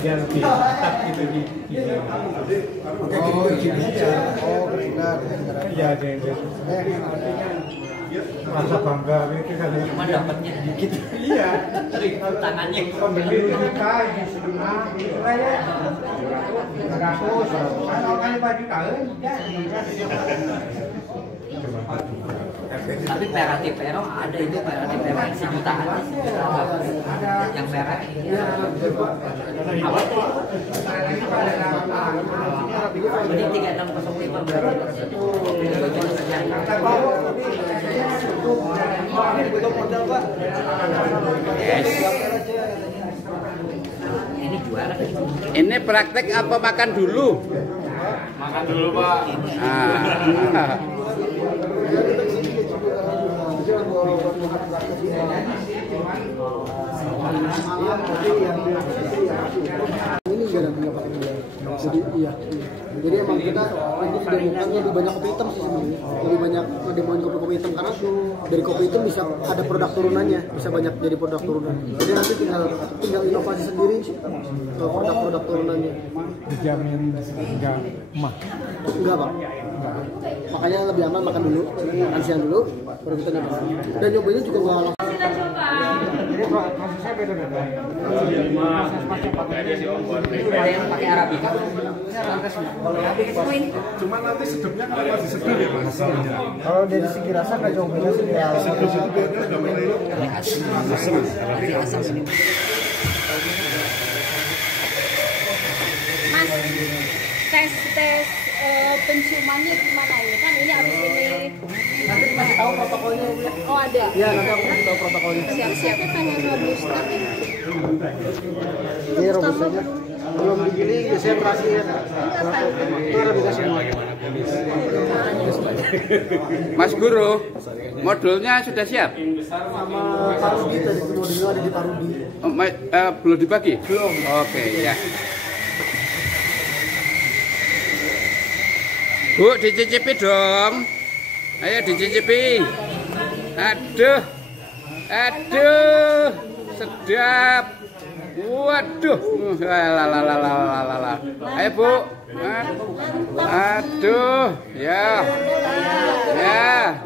dia lebih ketat gitu di iya ada yang rasa bangga itu kan cuma dapatnya dikit. Iya tangannya pembeli juta di setengah itulah ya 100 kalau kali bagi kali tapi Perati Pero ada itu Perati Pero yang sejutaan yang perak apa tuh ini 3605 baru ini juara Ini praktek apa makan dulu? Makan dulu Pak. Ini juga ada punya pakai dia. Jadi iya. Jadi emang kita ini demokan lebih banyak kopi hitam sih sebenarnya. Lebih banyak demoin kopi hitam karena dari kopi hitam bisa ada produk turunannya, bisa banyak jadi produk turunan. Jadi nanti tinggal inovasi sendiri produk-produk turunannya. dijamin enggak mah. Enggak Pak. Makanya lebih aman makan dulu, makan siang dulu, baru kita nyoba. Dan nyobanya juga nggak langsung. Kita coba. Jadi prosesnya beda-beda. Ada yang pakai Arabica, Cuma nanti sedapnya kalau masih sedap ya Mas. Kalau dari segi rasa nggak jauh beda sih. Mas, tes penciumannya gimana ya? Kan ini abis ini. Nanti kasih tahu protokolnya ya. Oh ada. Iya nanti aku kasih tahu protokolnya. Siap-siap. Saya pengen robusta. Ini robustanya belum digiling, biasanya terasi ya. Itu Arabica semua. Mas Guru, modulnya sudah siap? Sama Parudi tadi modulnya ada di Parudi. Belum dibagi? Belum. Oke, ya. Bu, dicicipi dong. Ayo dicicipi. Aduh. Aduh. Sedap. Waduh. Lalalala. Ayo, Bu. Aduh. Ya. Ya.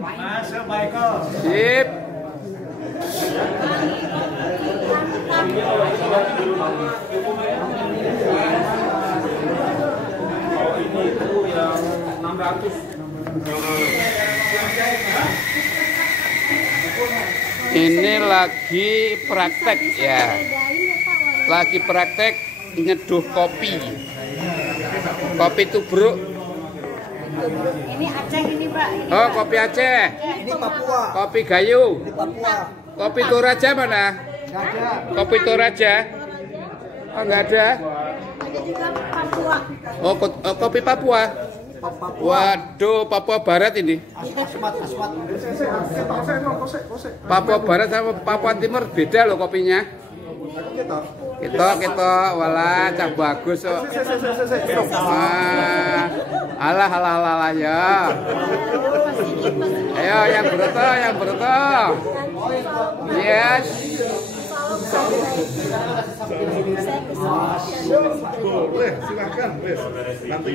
Masuk Michael. Sip. Ini itu yang 600. Ini lagi praktek ya. Lagi praktek nyeduh kopi. Kopi tubruk. Ini Aceh ini Pak. Ini Oh, kopi Aceh. Ini Papua. Kopi Gayo. Ini Papua. Kopi Toraja mana? Nggak ada. Kopi Toraja. Oh, nggak ada. ada juga Papua. Oh, kopi Papua. Waduh, Papua Barat ini. Papua Barat sama Papua Timur beda loh kopinya. Kita, walah, cah bagus kok. Alah ya. Ayo yang beroto. Yes. Boleh, silakan, wes. Nanti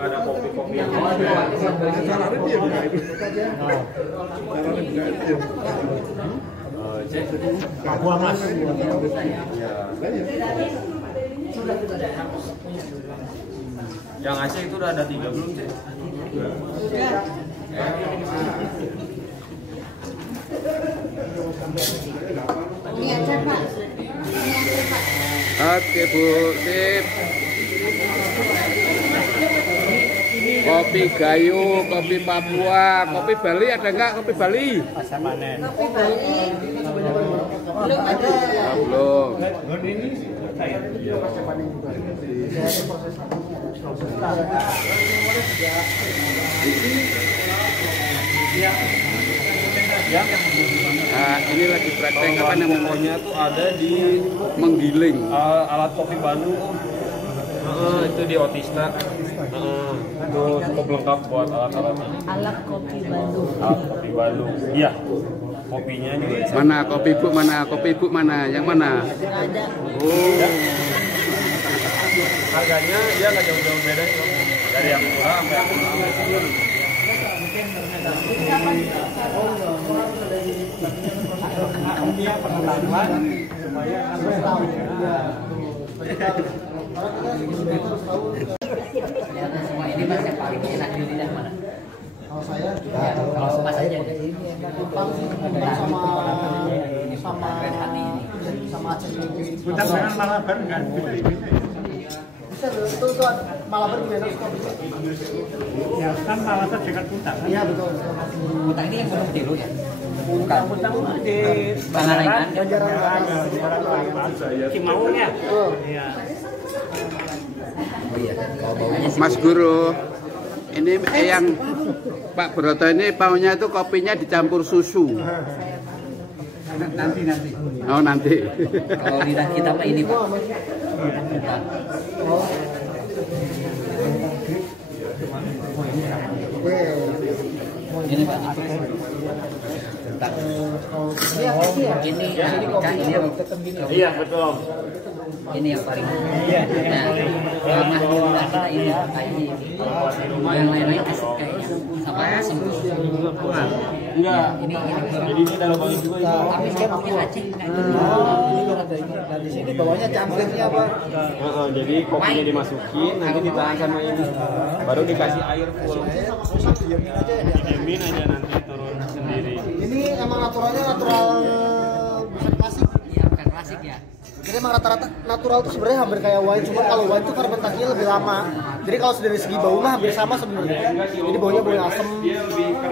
ada kopi-kopi yang caranya dia buka itu. Caranya buka itu. Papua Mas. Yang Aceh itu udah ada 3 belum, Cek? Ini aja Pak. Oke Bu, sip. Kopi Gayo, kopi Papua, kopi Bali ada nggak? Kopi Bali? Kopi Bali belum ada. Belum. Nah, ini lagi praktek apa namanya? Tuh ada di Menggiling. alat kopi Bandung. Itu di Otista. Itu cukup lengkap buat alat-alatnya. Alat kopi Bandung. Alat kopi Bandung. Iya. Kopinya juga. Mana kopi ibu mana? Kopi ibu mana? Yang mana? Ada. Oh. Harganya dia nggak jauh-jauh beda dari yang murah sampai yang mahal. Semua ini Mas yang paling enak di lidah mana? Kalau saya, Kalau Mas aja deh. sama Aceh. Bukan dengan Malabar kan? Bisa itu Malabar gimana? Ya kan Malabar dekat Puntang. Iya betul. Puntang ini yang Gunung Tilu ya? Bukan Puntang di Pangalengan. Cimaungnya. Iya. Oh iya. Baunya sih. Mas Guru, ini yang Pak Broto ini maunya itu kopinya dicampur susu. Nanti. Oh nanti. Kalau lidah kita mah ini Pak. Ini Pak. Ini Iya, betul. ini yang paling yang mahal rasa ini yang lain-lain asik kayaknya sama asam Enggak. ini Jadi ini dalam banget juga itu. tapi saya punya Aceh Di sini bawahnya campurnya apa? Jadi kopinya dimasukin, nanti ditahan sama ini. Baru dikasih air full. Diamin aja ya. Diamin aja nanti turun sendiri. Ini emang naturalnya natural bukan klasik. ya bukan klasik ya. Jadi emang rata-rata natural tuh sebenarnya hampir kayak wine, cuma kalau wine tuh fermentasinya lebih lama. Jadi kalau dari segi bau mah hampir sama sebenarnya. Jadi baunya bau asam,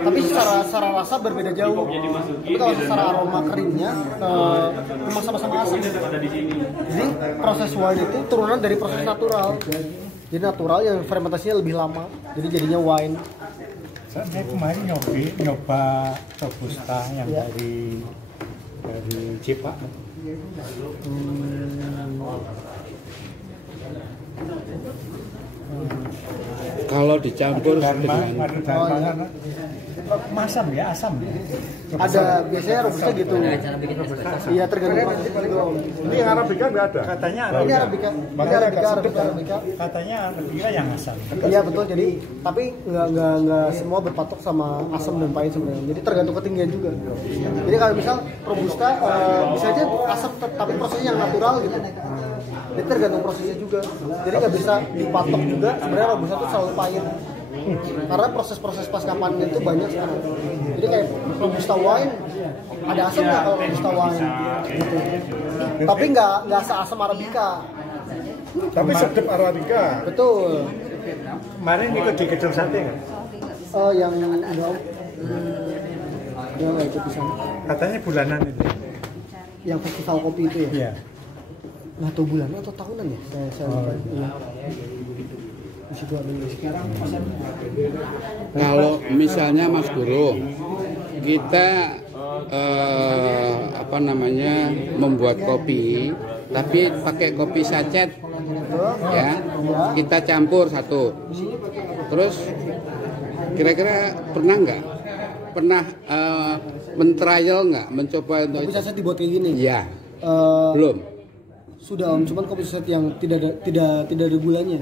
tapi secara rasa berbeda jauh. Tapi kalau secara aroma keringnya memang sama-sama asam. Jadi proses wine itu turunan dari proses natural. Jadi natural yang fermentasinya lebih lama. Jadi jadinya wine. Saya kemarin nyoba Robusta yang dari Cipak. Kalau dicampur dengan Masam ya, asam. Ada biasanya robusta gitu. Cara bikin espresso. Iya tergantung. Ini yang Arabica nggak ada. Katanya Ini Arabica. Ini Arabica. katanya Arabica yang asam. Iya betul. Jadi tapi nggak semua berpatok sama asam dan pahit sebenarnya. Jadi tergantung ketinggian juga. Jadi kalau misal robusta bisa aja asam tapi prosesnya yang natural gitu. Jadi tergantung prosesnya juga. Jadi nggak bisa dipatok juga. Sebenarnya robusta itu selalu pahit. Karena proses-proses pasca panen itu banyak sekarang. Jadi kayak robusta wine ada asam nggak kalau robusta wine gitu. Tapi nggak seasam Arabica. Tapi sedap Arabica. Betul. Kemarin ikut di Gedung Sate nggak? Yang enggak ikut di sana. Katanya bulanan itu. Yang festival kopi itu ya? Iya. Nggak tahu bulanan atau tahunan ya? Saya lupa. Iya. Di situ ada. Sekarang Kalau misalnya Mas Guru, kita membuat kopi, tapi pakai kopi sachet, ya, kita campur satu. Terus kira-kira pernah men-trial nggak, mencoba untuk kopi sachet dibuat kayak gini? Iya. Belum. Sudah Om, cuman kopi sachet yang tidak ada gulanya.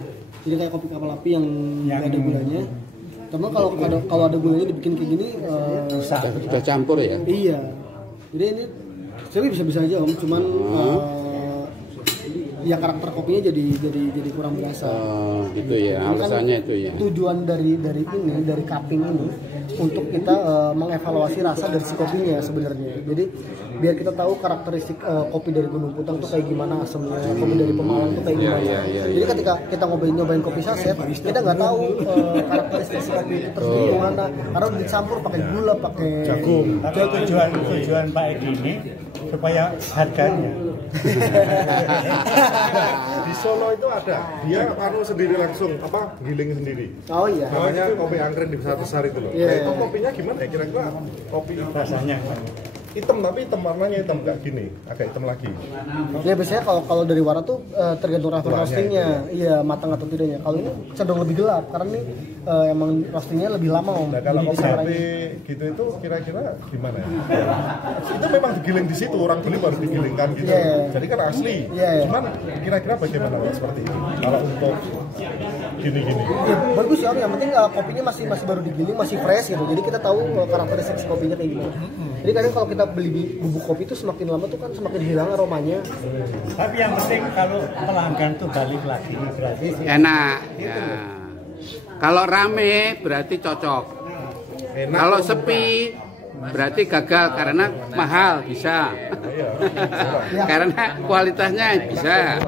Jadi kayak kopi kapal api yang nggak ada gulanya. Tapi kalau ada gulanya dibikin kayak gini sudah campur ya? Iya. Jadi ini sebenarnya bisa-bisa aja Om, cuman ya karakter kopinya jadi kurang berasa. Gitu ya, alasannya itu ya. Tujuan dari cupping ini untuk kita mengevaluasi rasa dari si kopinya sebenarnya. Jadi biar kita tahu karakteristik kopi dari Gunung Puntang tuh kayak gimana, asamnya kopi dari Pemalang tuh kayak gimana. Jadi ketika kita nyobain kopi saset, kita nggak tahu karakteristik si kopi itu terus gimana. Karena dicampur pakai gula, pakai jagung. Tapi tujuan Pak Edi ini supaya harganya. Di Solo itu ada, dia sendiri langsung giling sendiri. Oh iya. Namanya kopi angkring di besar itu loh. Yeah. Nah, itu kopinya gimana ya kira-kira? Kopi rasanya hitam, tapi warnanya hitam nggak gini, agak hitam lagi. Ya biasanya kalau dari warna tuh tergantung roastingnya, iya matang atau tidaknya. Kalau ini cenderung lebih gelap karena ini emang roastingnya lebih lama Om. Nah kalau kopi gitu itu kira-kira gimana ya? Itu memang digiling di situ, orang beli baru digilingkan gitu. Yeah. Jadi kan asli. Yeah. Cuman kira-kira bagaimana Pak seperti itu? Kalau untuk gini-gini. Ya, bagus ya Om, yang penting kopinya masih baru digiling, masih fresh gitu. Jadi kita tahu karakteristik kopinya kayak gimana. Jadi kadang kalau kita beli bubuk kopi itu semakin lama tuh kan semakin hilang aromanya. Tapi yang penting kalau pelanggan tuh balik lagi berarti enak. Ya. Kalau rame berarti cocok. Kalau sepi berarti gagal karena mahal bisa. Karena kualitasnya bisa.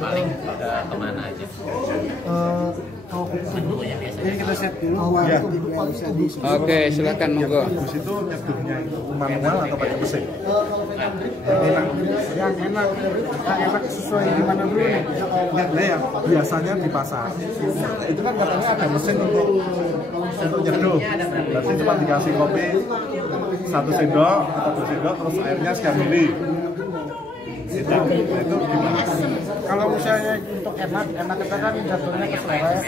Balik kemana aja? Jadi kita set dulu. Oke, silakan monggo. Bagus itu nyeduhnya itu manual atau pakai mesin? Yang enak sesuai gimana dulu nih? Nah ya biasanya di pasar itu kan katanya ada mesin untuk nyeduh. Berarti cuma dikasih kopi 1 sendok atau 2 sendok terus airnya sekian mili. Itu gimana? Kalau misalnya untuk enak kita kan jatuhnya ke selera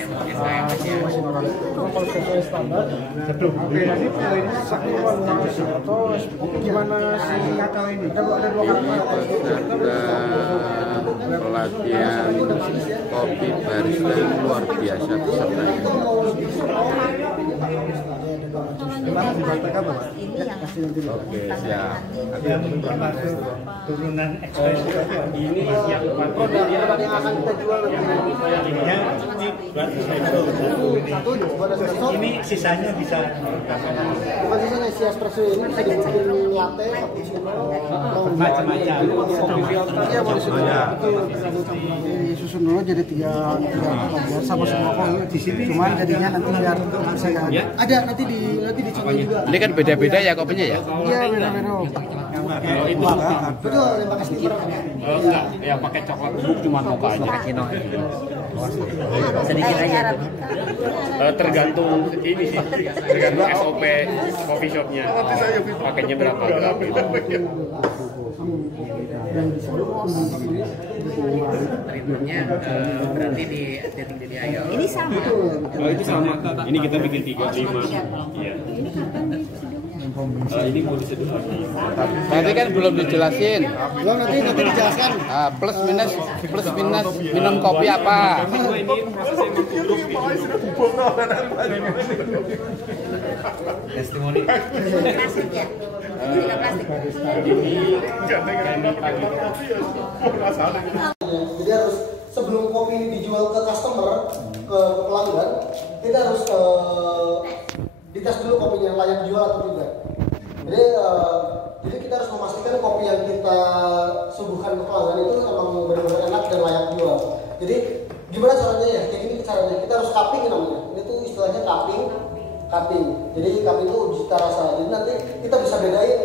masing-masing orang. Kalau sesuai standar, Seduh. jadi ini sakuan atau gimana sih kata ini? Ada 2 karakter. Pelatihan kopi barista yang luar biasa pesertanya. Dibatalkan Pak? Oke, siap. turunan ekspresi ini yang produk yang akan kita jual ini sisanya bisa bukan sisanya, si espresso ini bisa dibikin latte, macam-macam kopi filternya mau disusun dulu jadi 3 biar sama semua kok di sini, cuman jadinya nanti biar saya ada nanti dicoba juga. Ini kan beda-beda ya kopinya ya? Iya beda-beda. Kalau itu Betul, yang pakai steamer. enggak, yang pakai coklat bubuk cuma mocha aja. Sedikit aja. Tergantung ini sih, tergantung SOP coffee shopnya. Pakainya berapa? Ritmenya berarti di setting di ayo. Ini sama. Oh itu sama. Ini kita bikin 35. Iya. Ini mau diseduh lagi. Tadi kan belum dijelasin. Belum, nanti dijelaskan. Plus minus minum kopi apa? Testimoni. Plastik ya. Ini juga plastik. Jadi harus sebelum kopi ini dijual ke customer, ke pelanggan, kita harus dites dulu kopinya layak jual atau tidak. Jadi kita harus memastikan kopi yang kita suguhkan ke pelanggan itu memang benar-benar enak dan layak jual. Jadi gimana caranya ya? Kayak gini caranya. Kita harus cupping namanya. Ini tuh istilahnya cupping. Jadi cupping itu uji cita rasa. Jadi nanti kita bisa bedain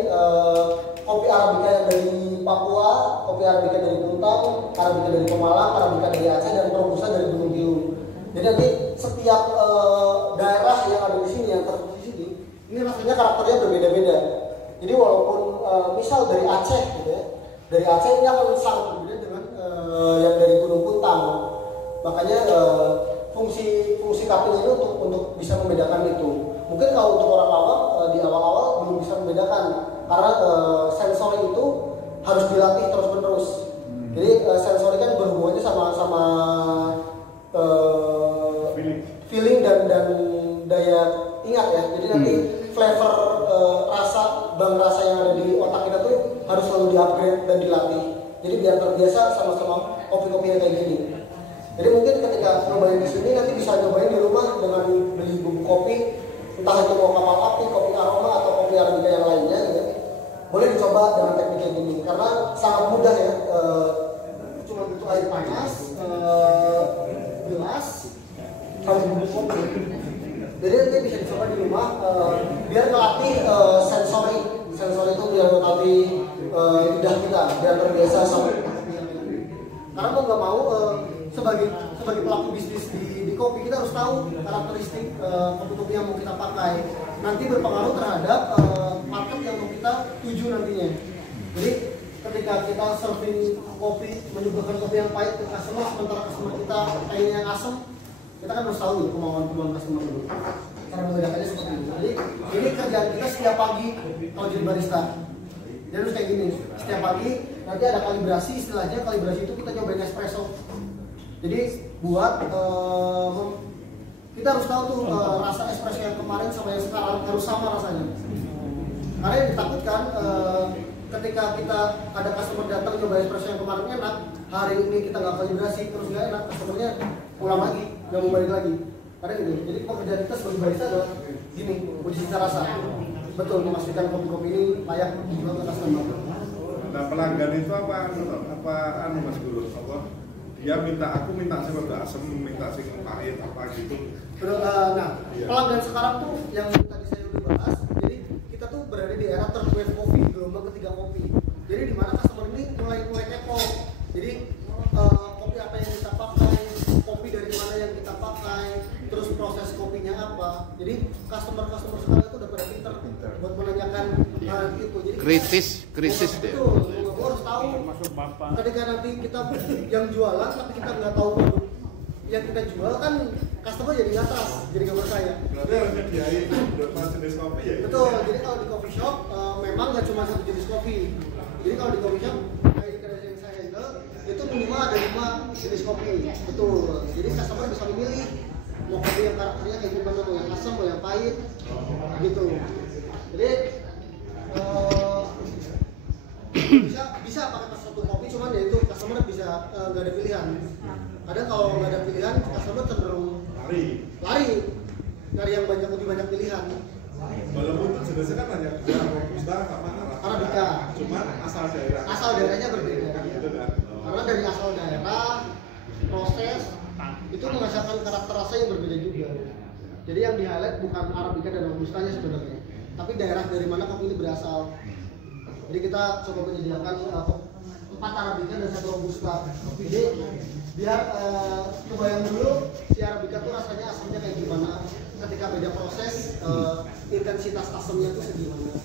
kopi Arabica yang dari Papua, kopi Arabica dari Puntang, Arabica dari Pemalang, Arabica dari Aceh, dan Robusta dari Gunung Kidul. Jadi nanti setiap daerah yang ada di sini yang terposisi di ini rasanya karakternya berbeda-beda. Jadi walaupun misal dari Aceh gitu ya, dari Aceh ini akan sangat berbeda dengan yang dari Gunung Puntang. Makanya fungsi kaping ini untuk bisa membedakan itu. Mungkin kalau untuk orang awam di awal-awal belum bisa membedakan karena sensori itu harus dilatih terus-menerus. Jadi sensori kan berhubungannya sama feeling dan daya ingat ya. Jadi nanti flavor bang rasa yang ada di otak kita tuh harus selalu di-upgrade dan dilatih. Jadi biar terbiasa sama kopi-kopi yang kayak gini. Jadi mungkin ketika nyobain di sini nanti bisa nyobain di rumah dengan beli bubuk kopi, entah itu mau kapal api, kopi aroma atau kopi arabica yang lainnya gitu. Boleh dicoba dengan teknik kayak gini karena sangat mudah ya. Cuma butuh air panas, gelas, sama bubuk kopi. Jadi nanti bisa dicoba di rumah biar ngelatih sensori itu biar ngelatih lidah kita biar terbiasa sama kopi. Karena mau nggak mau sebagai pelaku bisnis di kopi kita harus tahu karakteristik kopi-kopi yang mau kita pakai. Nanti berpengaruh terhadap market yang mau kita tuju nantinya. Jadi ketika kita serving kopi, menyuguhkan kopi yang pahit ke customer, sementara customer kita pengen yang asam, kita kan harus tahu ya kemauan customer dulu. Cara membedakannya seperti itu. Jadi ini kerjaan kita setiap pagi kalau jadi barista. Jadi harus kayak gini, setiap pagi nanti ada kalibrasi, istilahnya kalibrasi itu kita nyobain espresso. Jadi buat kita harus tahu tuh rasa espresso yang kemarin sama yang sekarang harus sama rasanya. Karena yang ditakutkan ketika kita ada customer datang coba espresso yang kemarin enak, hari ini kita nggak kalibrasi terus nggak enak, customernya pulang lagi, nggak mau balik lagi. Karena gitu. Jadi pekerjaan kita sebagai barista adalah gini, uji cita rasa. Betul, memastikan kopi-kopi ini layak dijual ke customer. Nah pelanggan itu apa Mas Guru? Dia aku minta sih udah asem, minta sih pahit apa gitu. Nah, pelanggan sekarang tuh yang tadi saya udah bahas, jadi kita tuh berada di era third wave kopi, gelombang ketiga kopi. Jadi di mana customer ini mulai kepo. Jadi kopi apa yang kita pakai, kopi dari mana yang kita pakai, terus proses kopinya apa. Jadi customer sekarang itu udah pada pinter buat menanyakan hal itu. Jadi kritis deh. Gue harus tahu ketika nanti kita yang jualan tapi kita nggak tahu produk yang kita jual kan customer jadi nggak trust, jadi nggak percaya. Berarti harus nyediain beberapa jenis kopi ya? Betul, jadi kalau di coffee shop memang nggak cuma satu jenis kopi. Jadi kalau di coffee shop kayak yang saya handle itu minimal ada 5 jenis kopi. Betul, jadi customer bisa memilih mau kopi yang karakternya kayak gimana, mau yang asam, mau yang pahit gitu. Jadi bisa pakai satu kopi, cuman ya itu customer bisa nggak ada pilihan. Kadang kalau nggak ada pilihan, customer cenderung lari cari yang lebih banyak pilihan. Walaupun itu jenisnya kan banyak, robusta sama arabica, cuman asal daerahnya berbeda. Gitu kan? Karena dari asal daerah, proses itu menghasilkan karakter rasa yang berbeda juga. Jadi yang di highlight bukan arabica dan robustanya sebenarnya, tapi daerah dari mana kopi ini berasal. Jadi kita coba menyediakan 4 arabica dan 1 robusta. Jadi biar kebayang dulu si arabica tuh rasanya asamnya kayak gimana. Ketika beda proses, intensitas asamnya tuh segimana.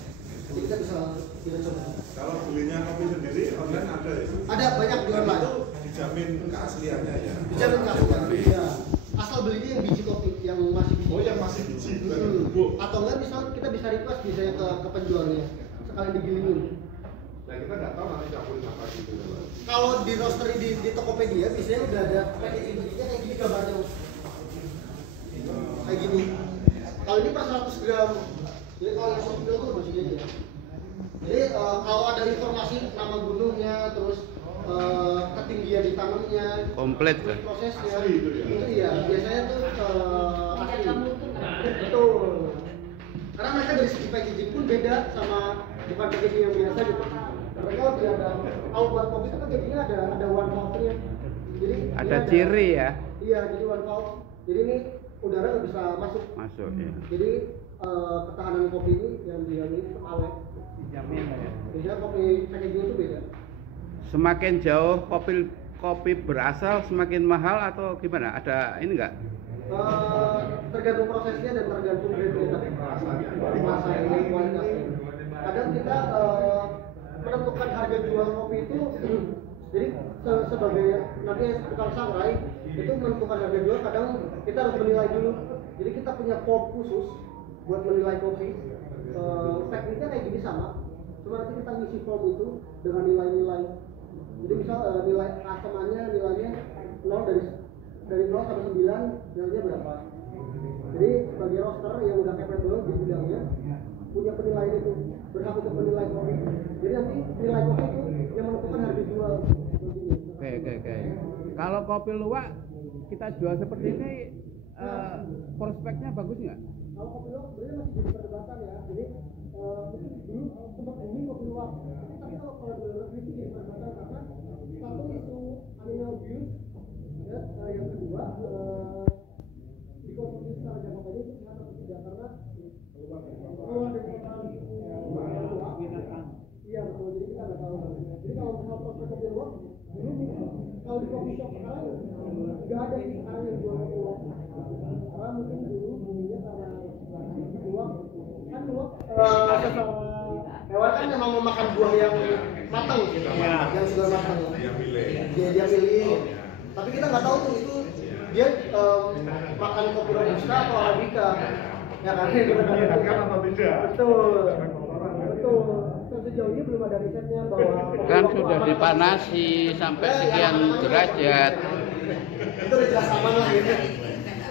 Jadi kita bisa coba. Kalau belinya kopi sendiri online ada ya? Ada, banyak di online. Itu dijamin keasliannya ya? Dijamin keasliannya. Iya. Asal belinya yang biji kopi yang masih biji. Oh yang masih biji bukan bubuk. Atau enggak misalnya kita bisa request biasanya ke penjualnya sekali digilingin. Nah kita nggak tahu nanti campurin apa gitu. Kalau di roastery di Tokopedia biasanya udah ada packaging bijinya kayak gini gambarnya. Kayak gini. Kalau ini per 100 gram. Jadi kalau yang 1 kilo tuh masih aja. Jadi kalau ada informasi nama gunungnya, terus ketinggian di tanamnya, komplit kan? Prosesnya itu ya biasanya tuh asli. Betul. Karena mereka dari segi packaging pun beda sama bukan packaging yang biasa gitu. Mereka lebih ada, kalau buat kopi itu kan packagingnya ada one valve-nya. Jadi ada ciri ya? Iya, jadi one valve. Jadi ini udara nggak bisa masuk. Ya. Jadi ketahanan kopi ini yang dijamin itu awet. Dijamin lah ya. Biasanya kopi packaging itu beda. semakin jauh kopi berasal semakin mahal atau gimana? Ada ini enggak? Tergantung prosesnya dan tergantung grade-nya. Rasa ini kualitasnya. Kadang kita menentukan harga jual kopi itu, jadi sebagai nanti tukang sangrai itu menentukan harga jual. Kadang kita harus menilai dulu. Jadi kita punya form khusus buat menilai kopi. Tekniknya kayak gini sama. Cuma nanti kita ngisi form itu dengan nilai-nilai. Jadi misal nilai asamannya nilainya 0 dari 0 sampai 9 nilainya berapa. Jadi sebagai roaster yang udah capable di bidangnya punya penilaian itu, berhak untuk menilai kopi. Jadi nanti nilai kopi itu yang menentukan harga jual. Oke. Kalau kopi luwak kita jual seperti ini, prospeknya bagus nggak? Kalau kopi luwak sebenarnya masih jadi perdebatan ya. Jadi mungkin dulu sempat booming kopi luwak. Tapi kalau benar-benar itu jadi perdebatan karena satu isu animal abuse, ya, yang kedua dikonsumsi secara jangka panjang itu sehat atau tidak, karena keluar dari luwak. Iya betul, jadi kita nggak tahu. Jadi kalau misalnya prospek kopi luwak dulu kalau di coffee shop sekarang nggak ada sih sekarang yang jual kopi luwak. Karena mungkin dulu bumbunya karena luwak kan luwak hewan kan memang memakan buah yang matang gitu, yang sudah matang. Dia pilih. Tapi kita nggak tahu tuh itu dia makan kopi robusta atau arabica. Ya kan? Apa beda? Betul. Sejauh ini belum ada risetnya bahwa kan sudah dipanasi sampai sekian derajat. Itu udah jelas aman lah gitu.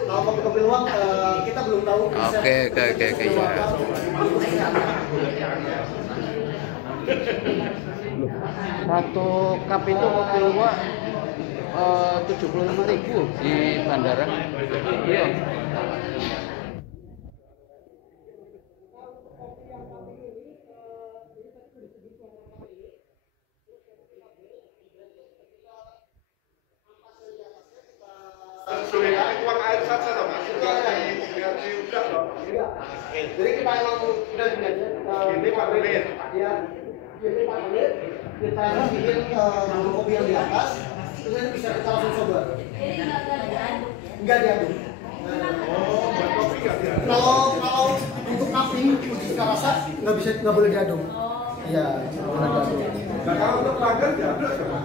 Kalau kopi-kopi luwak kita belum tahu. Oke ya. Satu cup itu kopi luwak 75.000 di bandara. Iya. Uang air saja dong, Mas. Biar diudak loh. Jadi kita emang udah gini aja. Ini 4 menit. Ya, ini 4 menit. Kita bikin kopi yang di atas, terus nanti bisa kita langsung coba. Enggak diaduk. Oh, buat kopi nggak diaduk? Kalau untuk cupping, cita rasa nggak boleh diaduk. Iya, boleh diaduk. Nah, kalau untuk pelanggan diaduk coba.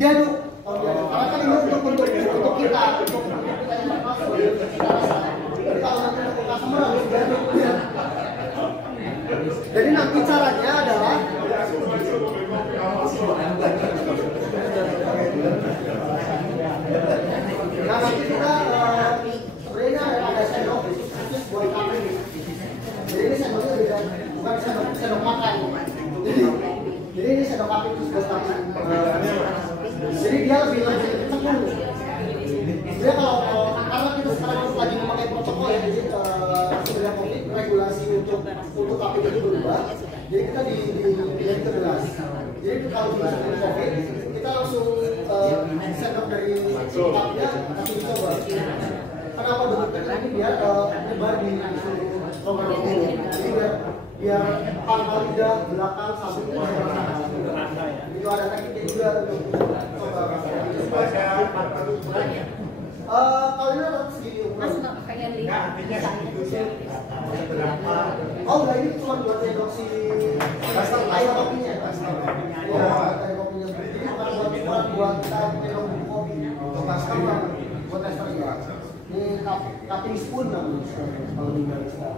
Diaduk. Karena kan ini untuk kita, untuk kita yang masuk cita rasa. Jadi kalau nanti untuk customer harus diaduk. Jadi nanti caranya adalah nah nanti kita sebenarnya ada sendok khusus buat cupping. Jadi ini sendoknya beda, bukan sendok makan. Jadi ini sendok cupping khusus buat cupping. Jadi dia lebih cepat. Dia kalau karena kita sekarang lagi memakai protokol ya, jadi sebenarnya COVID regulasi untuk cupping itu berubah. Jadi kita di regulasi. Jadi kalau di COVID kita langsung sendok dari cupnya langsung dicoba. Kenapa bentuknya ini biar nyebar di seluruh rongga. Jadi biar pangkal lidah belakang sabun itu merasakan. Itu ada tekniknya juga untuk coba. Kalau ini harus segini ukuran. Oh enggak, ini cuma buat sendok si air kopinya. Ya, air kopinya. Jadi bukan buat kita sendok kopi. Untuk customer, buat tester ya. Ini cupping spoon namanya kalau di barista.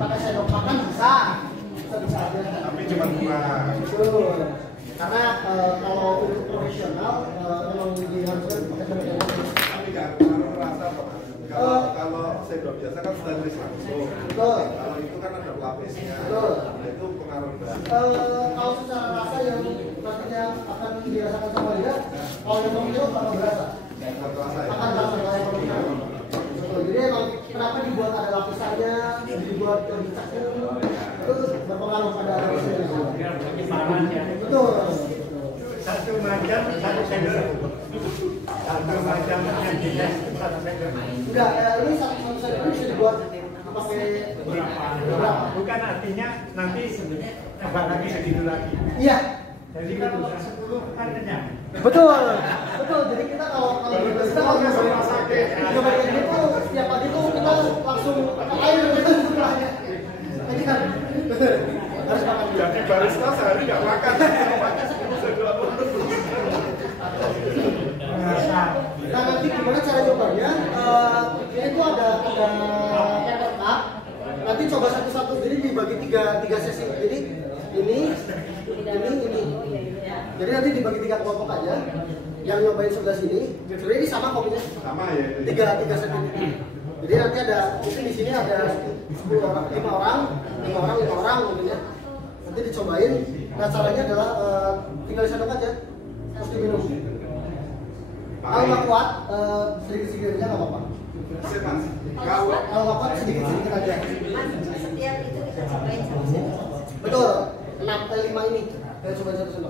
Pakai sendok makan bisa aja. Tapi cuma 2. Betul. Karena kalau untuk profesional memang diharuskan pakai sendok. Tapi nggak pengaruh rasa kok. Kalau sendok biasa kan stainless langsung. Betul. Kalau itu kan ada pelapisnya. Betul. Itu pengaruh banget. Kalau secara rasa yang nantinya akan dirasakan sama dia, kalau yang pemilu bakal berasa. Akan terasa kalau yang pemilu. Betul. Jadi emang kenapa dibuat ada lapisannya, dibuat lebih cekung, itu berpengaruh pada lapisannya. Betul. Satu macam, satu sendok. Satu macam yang jelas, satu sendok. Enggak, ini satu sendok bisa dibuat pakai berapa? Bukan artinya nanti tambah lagi segitu lagi. Iya. Jadi kalau 10 kan kenyang. Betul. Jadi kita kalau nyobain itu setiap pagi tuh kita langsung air setelahnya. Harus makan. Jadi barista sehari nggak makan. Nah nanti gimana cara nyobanya? Ini tuh ada PPK. Nanti coba satu-satu. Jadi dibagi tiga sesi. Jadi ini. Jadi nanti dibagi 3 kelompok aja. Yang nyobain sebelah sini. Sebenarnya ini sama kopinya. Sama ya. Tiga set ini. Jadi nanti ada mungkin di sini ada 10 orang, 5 orang mungkin ya. Nanti dicobain. Nah caranya adalah tinggal disendok aja. Terus diminum. Kalau nggak kuat, sedikit-sedikit aja nggak apa-apa. Kalau nggak kuat, sedikit-sedikit aja. Setiap itu kita cobain satu. Betul. 5 ini. Kita cobain satu.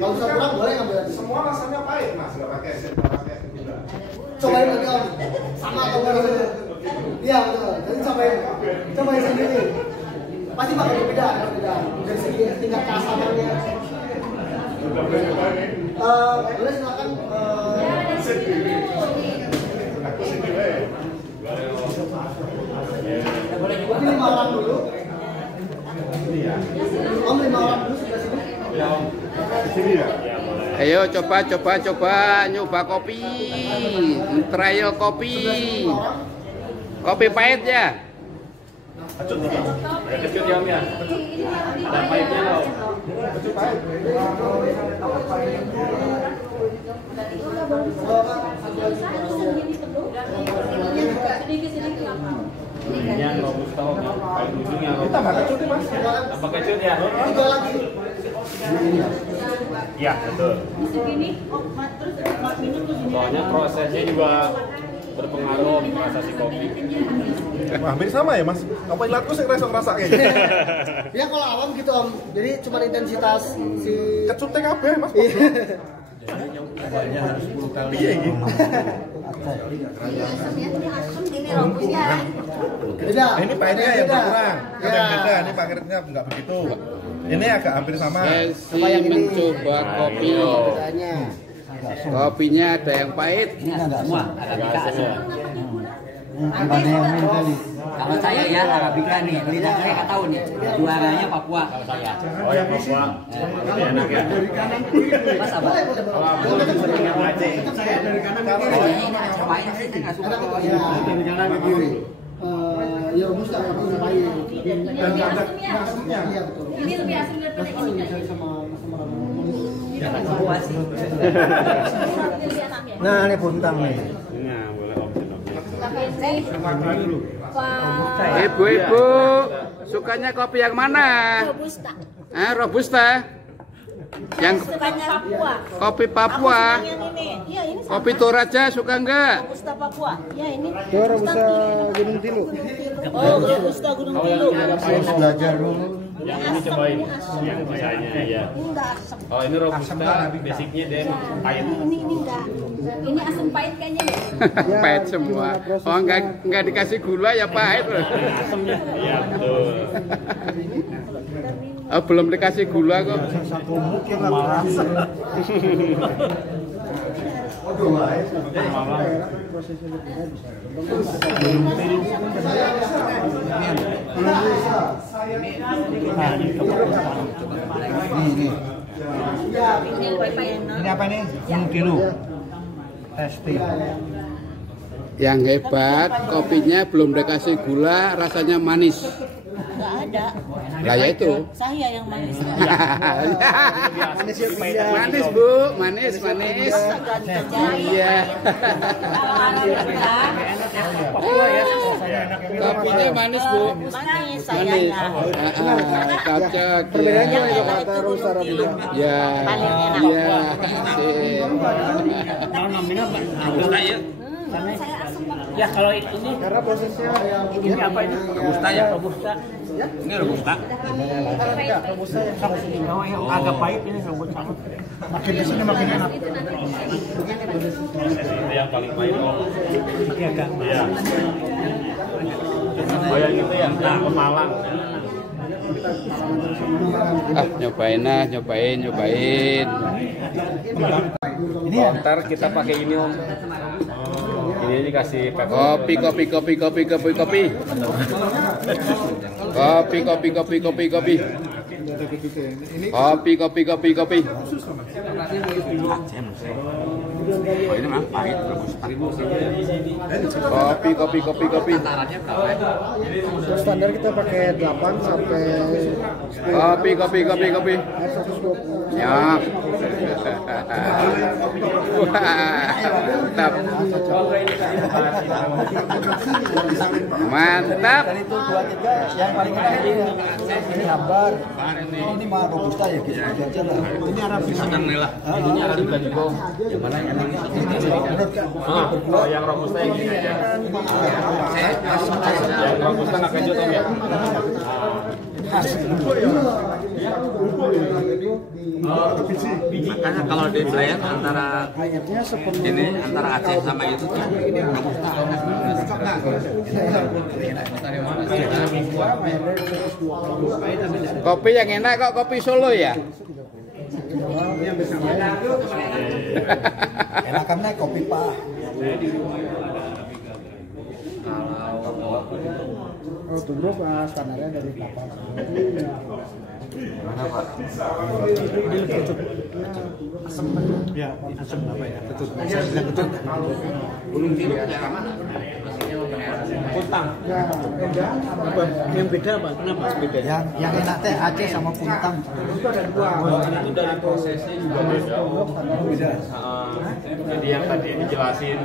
Kalau bisa kurang, boleh ngambil lagi. Semua rasanya pahit mas, nggak pakai gula. Cobain lagi om. Sama atau enggak rasanya? Iya betul. Jadi cobain sendiri. Pasti bakal berbeda. Dari segi tingkat keasamannya. Boleh silakan. Mungkin 5 orang dulu. Om 5 orang dulu sebelah sini. Di sini ya. Ayo coba nyoba kopi, trial kopi. Kopi pahit ya. Ada kecut ya Om ya. Ada pahitnya loh. Kecut pahit. Ini yang robusta Om ya. Paling ujungnya Om. Tambah kecut nih mas. Tambah kecut ya. 3 lagi. Iya betul. Segini, terus minum terus ini. Soalnya prosesnya juga berpengaruh rasa si kopi. Wah, hampir sama ya mas. Apa ilatku sih ngerasa kayak gitu? Ya kalau awam gitu om. Jadi cuma intensitas si Kecut TKB mas. Cobainnya harus 10 kali. Iya gitu. Asam ini robusta. beda. Ini pahitnya yang berkurang. Yang beda. Ini paketnya nggak begitu. Ini agak hampir sama. Sesi mencoba kopi. Kopinya ada yang pahit. Ini ada semua, Arabica semua. Kalau saya ya Arabica nih, lidah saya nggak tahu nih. Juaranya Papua kalau saya. Oh yang Papua. Ini enak ya. Mas apa? Saya dari kanan ke kiri. Kayaknya ini ada cobain sih, saya nggak suka kalau ini. Dari kanan ke kiri. Ya robusta nggak perlu ngapain. Dan ada maksudnya. Iya betul. Ini lebih asing daripada ini. Papua sih. Nah, ini buntang nih. Nah, boleh Om. Ibu-ibu, sukanya kopi yang mana? Robusta. Robusta. Yang Sukanya Papua. kopi Papua. Yang ini. Iya, ini sama. Kopi Toraja suka enggak? Robusta Papua. Ya, ini. Robusta Gunung Tilu. Oh, Robusta Gunung Tilu. Harus belajar dulu. Yang ini cobain. Yang biasanya ya. Ini enggak asam. Oh ini robusta, basicnya dia pahit. Ini enggak. Ini asam pahit kayaknya ya. Pahit semua. Oh enggak dikasih gula ya pahit loh. Asamnya. Iya betul. Oh, belum dikasih gula kok. Satu mungkin lah. Ini apa nih? Gunung Tilu. Testing. Yang hebat, kopinya belum dikasih gula, rasanya manis. Enggak ada. Lah ya itu. Saya yang manis. Manis Bu, manis. Iya. Kopinya manis Bu. Manis Manis. Cocok. Perbedaannya itu kata Robusta Arabica. Ya. Iya. Saya asam banget. Ya kalau ini Karena prosesnya ini apa ini? Robusta ya, robusta. Ini robusta. robusta yang sama sini. Oh, yang agak pahit ini robusta. Makin di sini makin enak. Itu yang paling pahit Om. Ini agak. Iya. Oh yang itu ya, Pemalang. Nyobain. Ini ntar kita pakai ini om. Ini dikasih Kopi. Oh, ini mah pahit robusta. Kopi. Standar kita pakai 8 sampai Kopi. Ya. Mantap. Dari itu 2-3 yang paling enak ini hambar. Ini mah robusta ya gitu aja lah. Ini Arabica. Ini Arabica juga. Yang mana yang yang robusta yang ini aja. Yang robusta nggak keju om ya. Makanya kalau di Belayan antara ini antara Aceh sama itu tuh robusta. Kopi yang enak kok kopi Solo ya? Enakannya kopi pah. Oh, tubruk standarnya dari 8. Mana Pak? Asam ya, asam apa ya? Ketut. Gunung Kidul daerah mana? Puntang. Yang beda apa? Kenapa beda? Yang enak teh Aceh sama Puntang. Itu ada 2. Itu dari prosesnya juga beda. Beda. Jadi yang tadi dijelasin